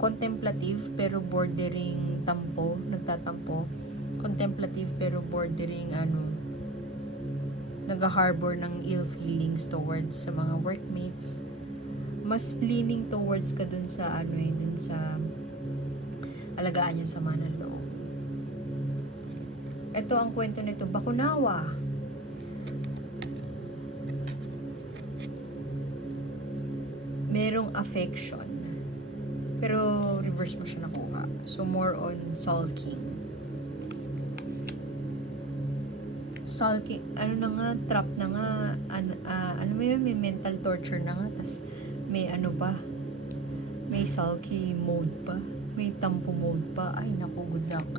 Contemplative pero bordering tampo, nagtatampo. Contemplative pero bordering nag-harbor ng ill feelings towards sa mga workmates. Mas leaning towards ka dun sa dun sa alagaan yung sama ng loob. Ito ang kwento nito, Bakunawa. Merong affection, pero reverse mo siya nakuha. So more on sulking. sulky, ano na nga, trap na nga, ano mo yun, may mental torture na nga, tas may ano pa, may sulky mode pa, may tampo mode pa, ay naku, good luck.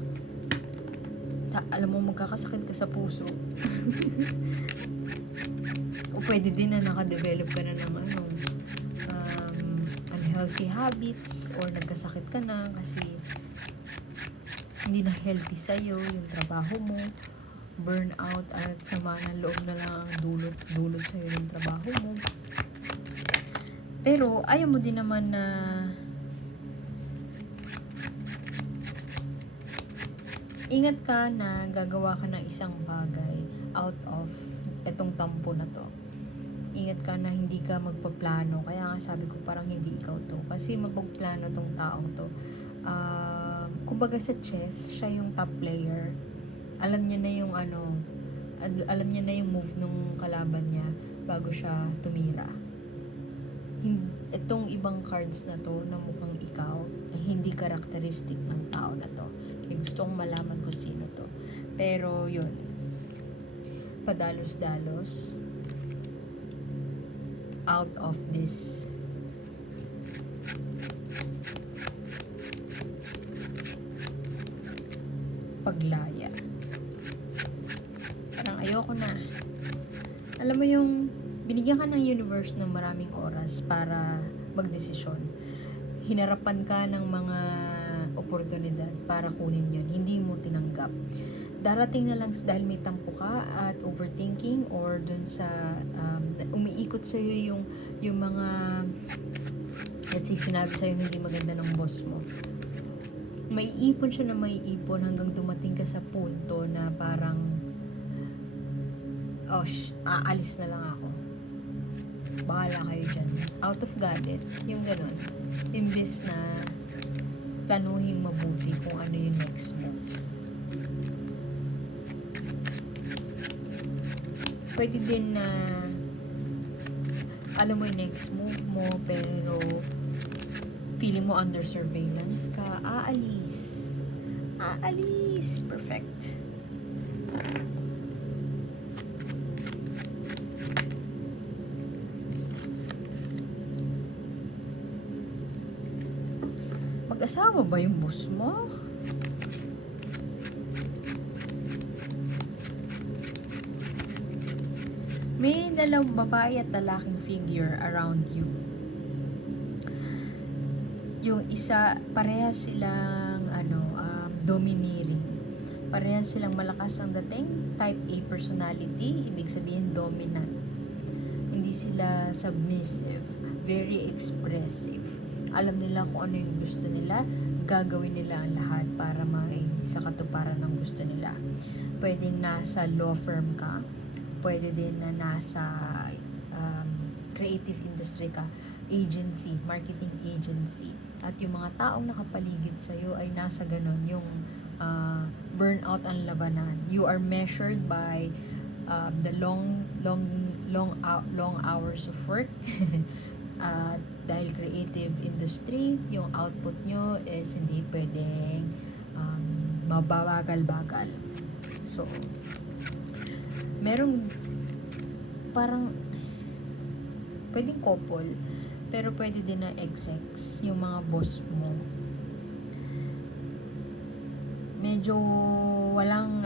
Alam mo, magkakasakit ka sa puso. O pwede din na nakadevelop ka na ng unhealthy habits, or nagkasakit ka na kasi hindi na healthy sa'yo yung trabaho mo, burnout at sama ng loob na lang ang dulot sa'yo yung trabaho mo. Pero ayaw mo din naman na ingat ka na gagawa ka ng isang bagay out of etong tampo na to. Ingat ka na hindi ka magpaplano. Kaya nga sabi ko parang hindi ikaw to. Kasi magpaplano tong taong to. Kumbaga sa chess, siya yung top player. Alam niya na yung alam niya na yung move nung kalaban niya bago siya tumira. Itong ibang cards na to na mukhang ikaw ay hindi karakteristik ng tao na to. Kaya gusto kong malaman kung sino to. Pero yun, padalos-dalos out of this paglaya. Parang ayoko na. Alam mo yung binigyan ka ng universe ng maraming oras para magdesisyon. Hinarapan ka ng mga oportunidad para kunin yun. Hindi mo tinanggap. Darating na lang dahil may tampo ka at overthinking, or dun sa umiikot sa'yo yung mga let's say sinabi sa'yo hindi maganda ng boss mo. Maiipon siya na maiipon hanggang dumating ka sa punto na parang aalis na lang ako. Bahala kayo dyan. Out of gadget. Yung ganun. Imbes na planuhin mabuti kung ano yung next move. Pwede din na alam mo yung next move mo, pero feeling mo under surveillance ka, aalis. Perfect. Mag-asawa ba yung boss mo? May dalawang babae at lalaking figure around you. Yung isa, parehas silang domineering. Parehas silang malakas ang dating, type A personality, ibig sabihin dominant. Hindi sila submissive, very expressive. Alam nila kung ano yung gusto nila, gagawin nila ang lahat para sa katuparan ng gusto nila. Pwedeng nasa law firm ka, pwede din na nasa creative industry ka, agency, marketing agency. At yung mga taong nakapaligid sa'yo ay nasa ganon, yung burnout ang labanan. You are measured by the long hours of work. Dahil creative industry, yung output nyo is hindi pwedeng mababagal-bagal. So, merong parang pwedeng couple, pero pwede din na execs, yung mga boss mo. Medyo walang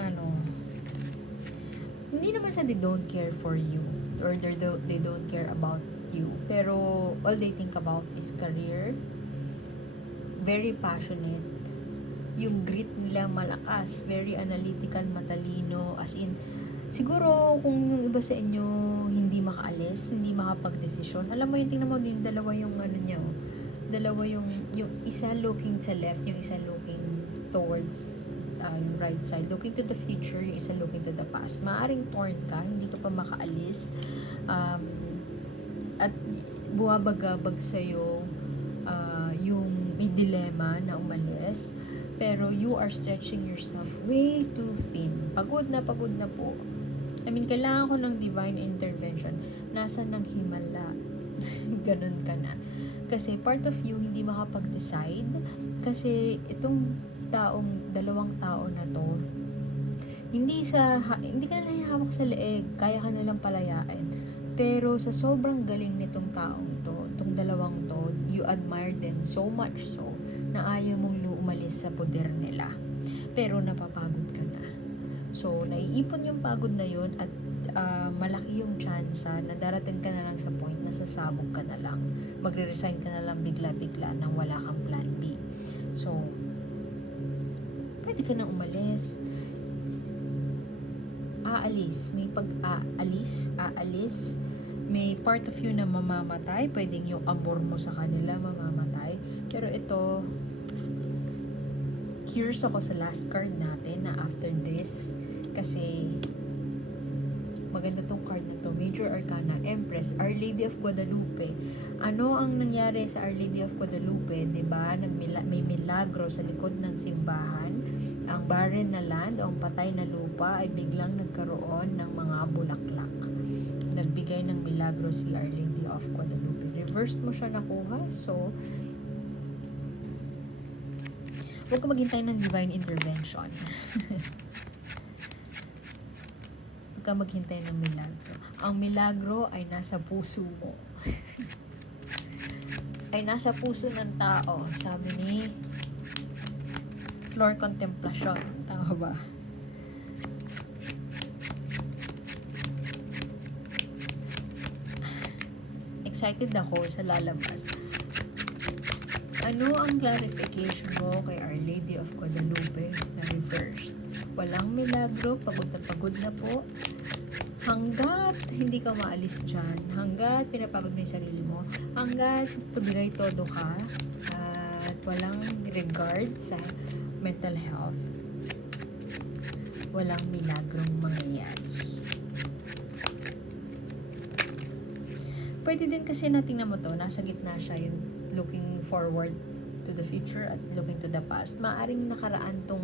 hindi naman sa they don't care for you, or they don't care about you, pero all they think about is career. Very passionate. Yung grit nila malakas, very analytical, matalino, as in siguro kung yung iba sa inyo hindi makaalis, hindi makapagdesisyon, alam mo yung tingnan mo din, dalawa yung niya, dalawa yung isa looking sa left, yung isa looking towards yung right side, looking to the future, yung isa looking to the past. Maaring torn ka, hindi ka pa makaalis, at buwabagabag sa'yo yung may dilemma na umalis, pero you are stretching yourself way too thin. Pagod na po. I mean, kailangan ko ng divine intervention. Nasa ng himala. Ganun ka na. Kasi part of you hindi makapag-decide. Kasi itong dalawang tao na to, hindi ka na hawak sa leeg, kaya ka nalang palayain. Pero sa sobrang galing nitong taong to, itong dalawang to, you admire them so much so, na ayaw mong umalis sa poder nila. Pero napapagod ka na. So, naiipon yung pagod na yun at malaki yung tsansa na darating ka na lang sa point na sasabog ka na lang. Magre-resign ka na lang bigla-bigla nang wala kang plan B. So, pwede ka nang umalis. Aalis. May part of you na mamamatay. Pwedeng yung amor mo sa kanila mamamatay. Pero ito, curious ako sa last card natin na after this. Kasi, maganda tong card na to. Major Arcana, Empress, Our Lady of Guadalupe. Ano ang nangyari sa Our Lady of Guadalupe? Diba? May milagro sa likod ng simbahan. Ang barren na land o ang patay na lupa ay biglang nagkaroon ng mga bulaklak. Nagbigay ng milagro si Our Lady of Guadalupe. Reversed mo siya nakuha. So, huwag ka maghintay ng divine intervention. Huwag ka maghintay ng milagro. Ang milagro ay nasa puso mo. Ay nasa puso ng tao. Sabi ni Flor Contemplacion. Tama ba? Excited ako sa lalabas. Ano ang clarification mo kay Our Lady of Guadalupe na reversed? Walang milagro, pagod na po. Hanggat hindi ka maalis dyan, hanggat pinapagod mo yung sarili mo, hanggat tubigay todo ka, at walang regard sa mental health, walang milagrong mangyayari. Pwede din kasi natin mo to, nasa gitna siya yung looking forward to the future at looking to the past. Maaring nakaraan tong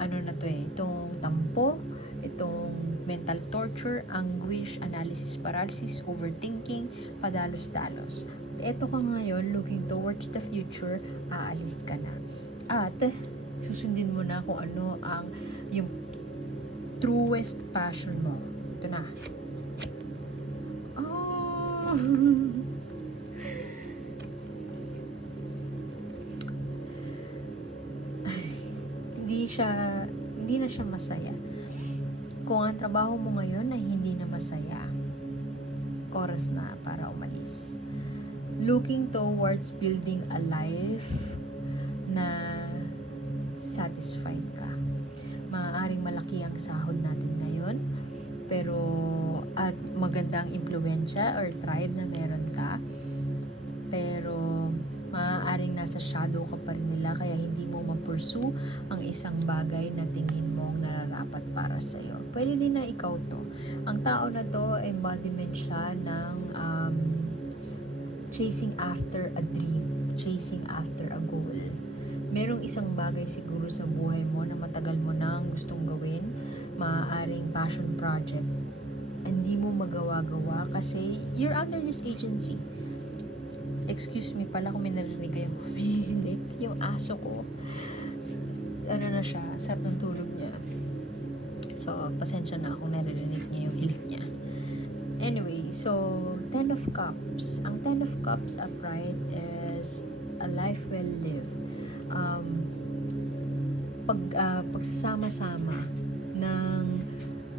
itong tampo, itong mental torture, anguish, analysis paralysis, overthinking, padalos-dalos. Ito ka ngayon, looking towards the future, aalis ka na. At susundin mo na kung ano ang yung truest passion mo. Ito na. Oh! Hindi na siya masaya. Kung ang trabaho mo ngayon ay hindi na masaya, oras na para umalis. Looking towards building a life na satisfied ka. Maaaring malaki ang sahod natin ngayon, pero at magandang impluwensya or tribe na meron ka, pero maaaring nasa shadow ka pa rin nila, kaya hindi mo ma-pursue ang isang bagay na tingin mong nararapat para sa'yo. Pwede din na ikaw to. Ang tao na to, embodiment siya ng chasing after a dream, chasing after a goal. Merong isang bagay siguro sa buhay mo na matagal mo nang gustong gawin, maaaring passion project. Hindi mo magawa-gawa kasi you're under this agency. Excuse me pala kung may narinig kayong humihilik. Yung aso ko, ano na siya, sarap ng tulog niya. So, pasensya na kung narinig niya yung hilik niya. Anyway, so, Ten of Cups. Ang Ten of Cups upright is a life well lived. Pagsasama-sama ng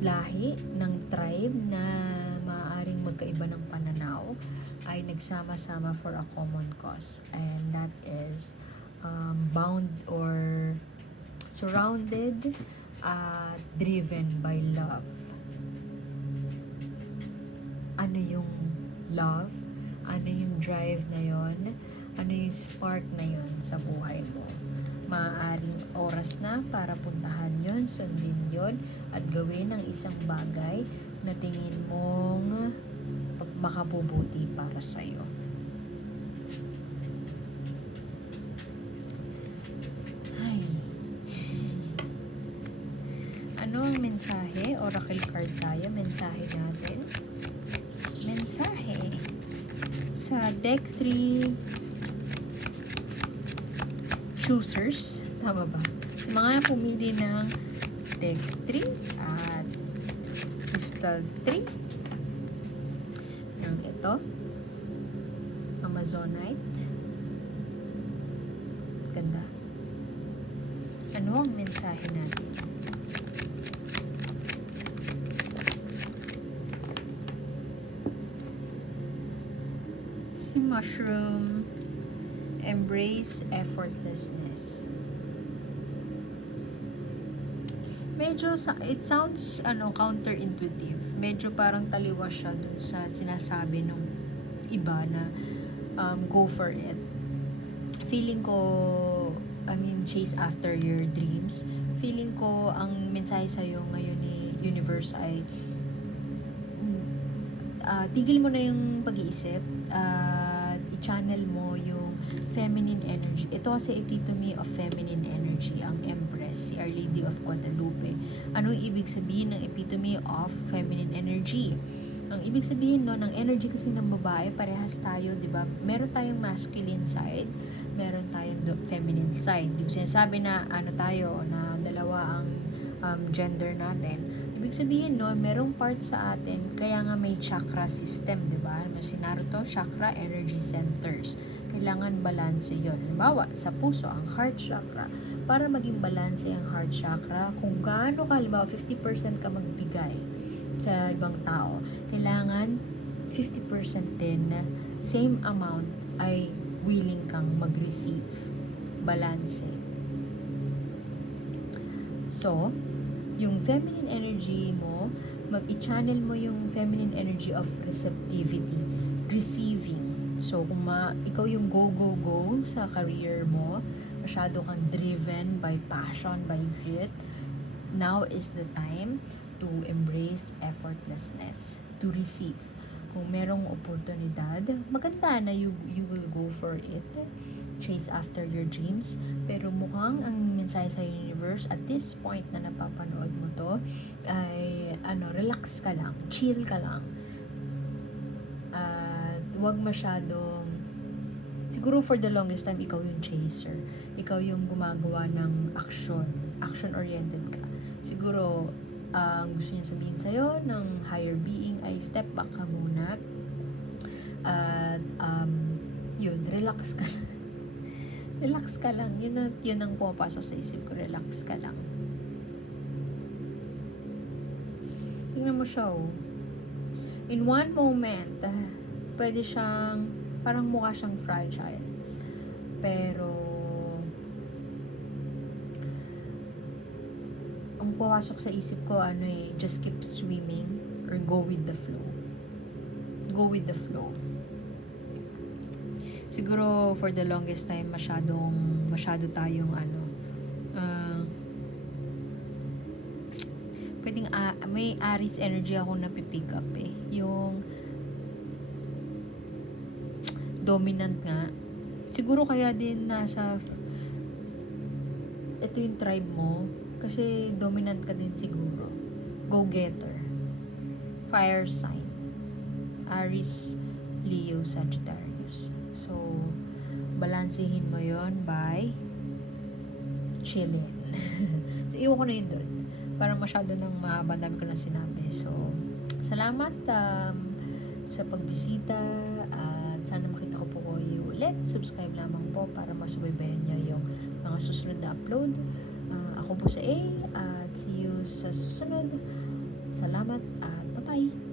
lahi, ng tribe na maaaring magkaiba ng pananaw, ay nagsama-sama for a common cause, and that is bound or surrounded, driven by love. Ano yung love? Ano yung drive na yon? Ano yung spark na yon sa buhay mo? Maaaring oras na para puntahan yon, sundin yon, at gawin ang isang bagay na tingin mong makabubuti para sa'yo. Ay. Ano ang mensahe? Oracle card tayo. Mensahe natin. Mensahe. Sa deck 3 choosers. Tama ba? Sa mga pumili ng deck 3 at crystal 3. Yung ito, Amazonite. Ganda. Ano ang mensahe natin? Si Mushroom, embrace effortlessness. Medyo it sounds counterintuitive. Medyo parang taliwas siya dun sa sinasabi nung iba na go for it. Feeling ko, chase after your dreams. Feeling ko ang mensahe sa'yo ngayon ni Universe ay tigil mo na yung pag-iisip at i-channel mo yung feminine energy. Ito kasi epitome of feminine energy, ang Empress, si Our Lady of Guadalupe. Ano yung ibig sabihin ng epitome of feminine energy? Ang ibig sabihin ng energy kasi ng babae, parehas tayo, di ba? Meron tayong masculine side, meron tayong feminine side. Yung sinasabi na tayo, na dalawa ang gender natin. Ibig sabihin merong part sa atin, kaya nga may chakra system, di ba? Si Naruto, chakra, energy centers. Kailangan balanse yon. Halimbawa, sa puso, ang heart chakra. Para maging balanse ang heart chakra, kung gaano ka, halimbawa, 50% ka magbigay sa ibang tao, kailangan 50% din na same amount ay willing kang mag-receive. Balanse. So, yung feminine energy mo, mag-i-channel mo yung feminine energy of receptivity, receiving. So, kung ikaw yung go sa career mo, masyado kang driven by passion, by grit, now is the time to embrace effortlessness, to receive. Kung merong oportunidad, maganda na you will go for it. Chase after your dreams. Pero mukhang ang mensahe sa universe at this point na napapanood mo to ay relax ka lang, chill ka lang. At wag masyadong, siguro for the longest time ikaw yung chaser. Ikaw yung gumagawa ng action-oriented ka. Siguro ang gusto niya sabihin sa'yo ng higher being ay step back ka muna at relax ka lang. Relax ka lang. Yun ang pumapasok sa isip ko. Relax ka lang. Tingnan mo siya, in one moment, pwede siyang, parang mukha siyang fragile. Pero, ang pumapasok sa isip ko, just keep swimming or go with the flow. Go with the flow. Siguro for the longest time masyado tayong pwedeng may Aries energy ako na pick up yung dominant nga. Siguro kaya din ito yung tribe mo kasi dominant ka din siguro. Go-getter. Fire sign. Aries, Leo, Sagittarius. So, balansehin mo yon by chillin. So, iwan ko na yun doon. Parang masyado nang mahaba, dami ko na sinabi. So, salamat sa pagbisita at sana makita ko po kayo ulit. Subscribe lamang po para masubaybayan nyo yung mga susunod na upload. Ako po sa A at see you sa susunod. Salamat at bye-bye!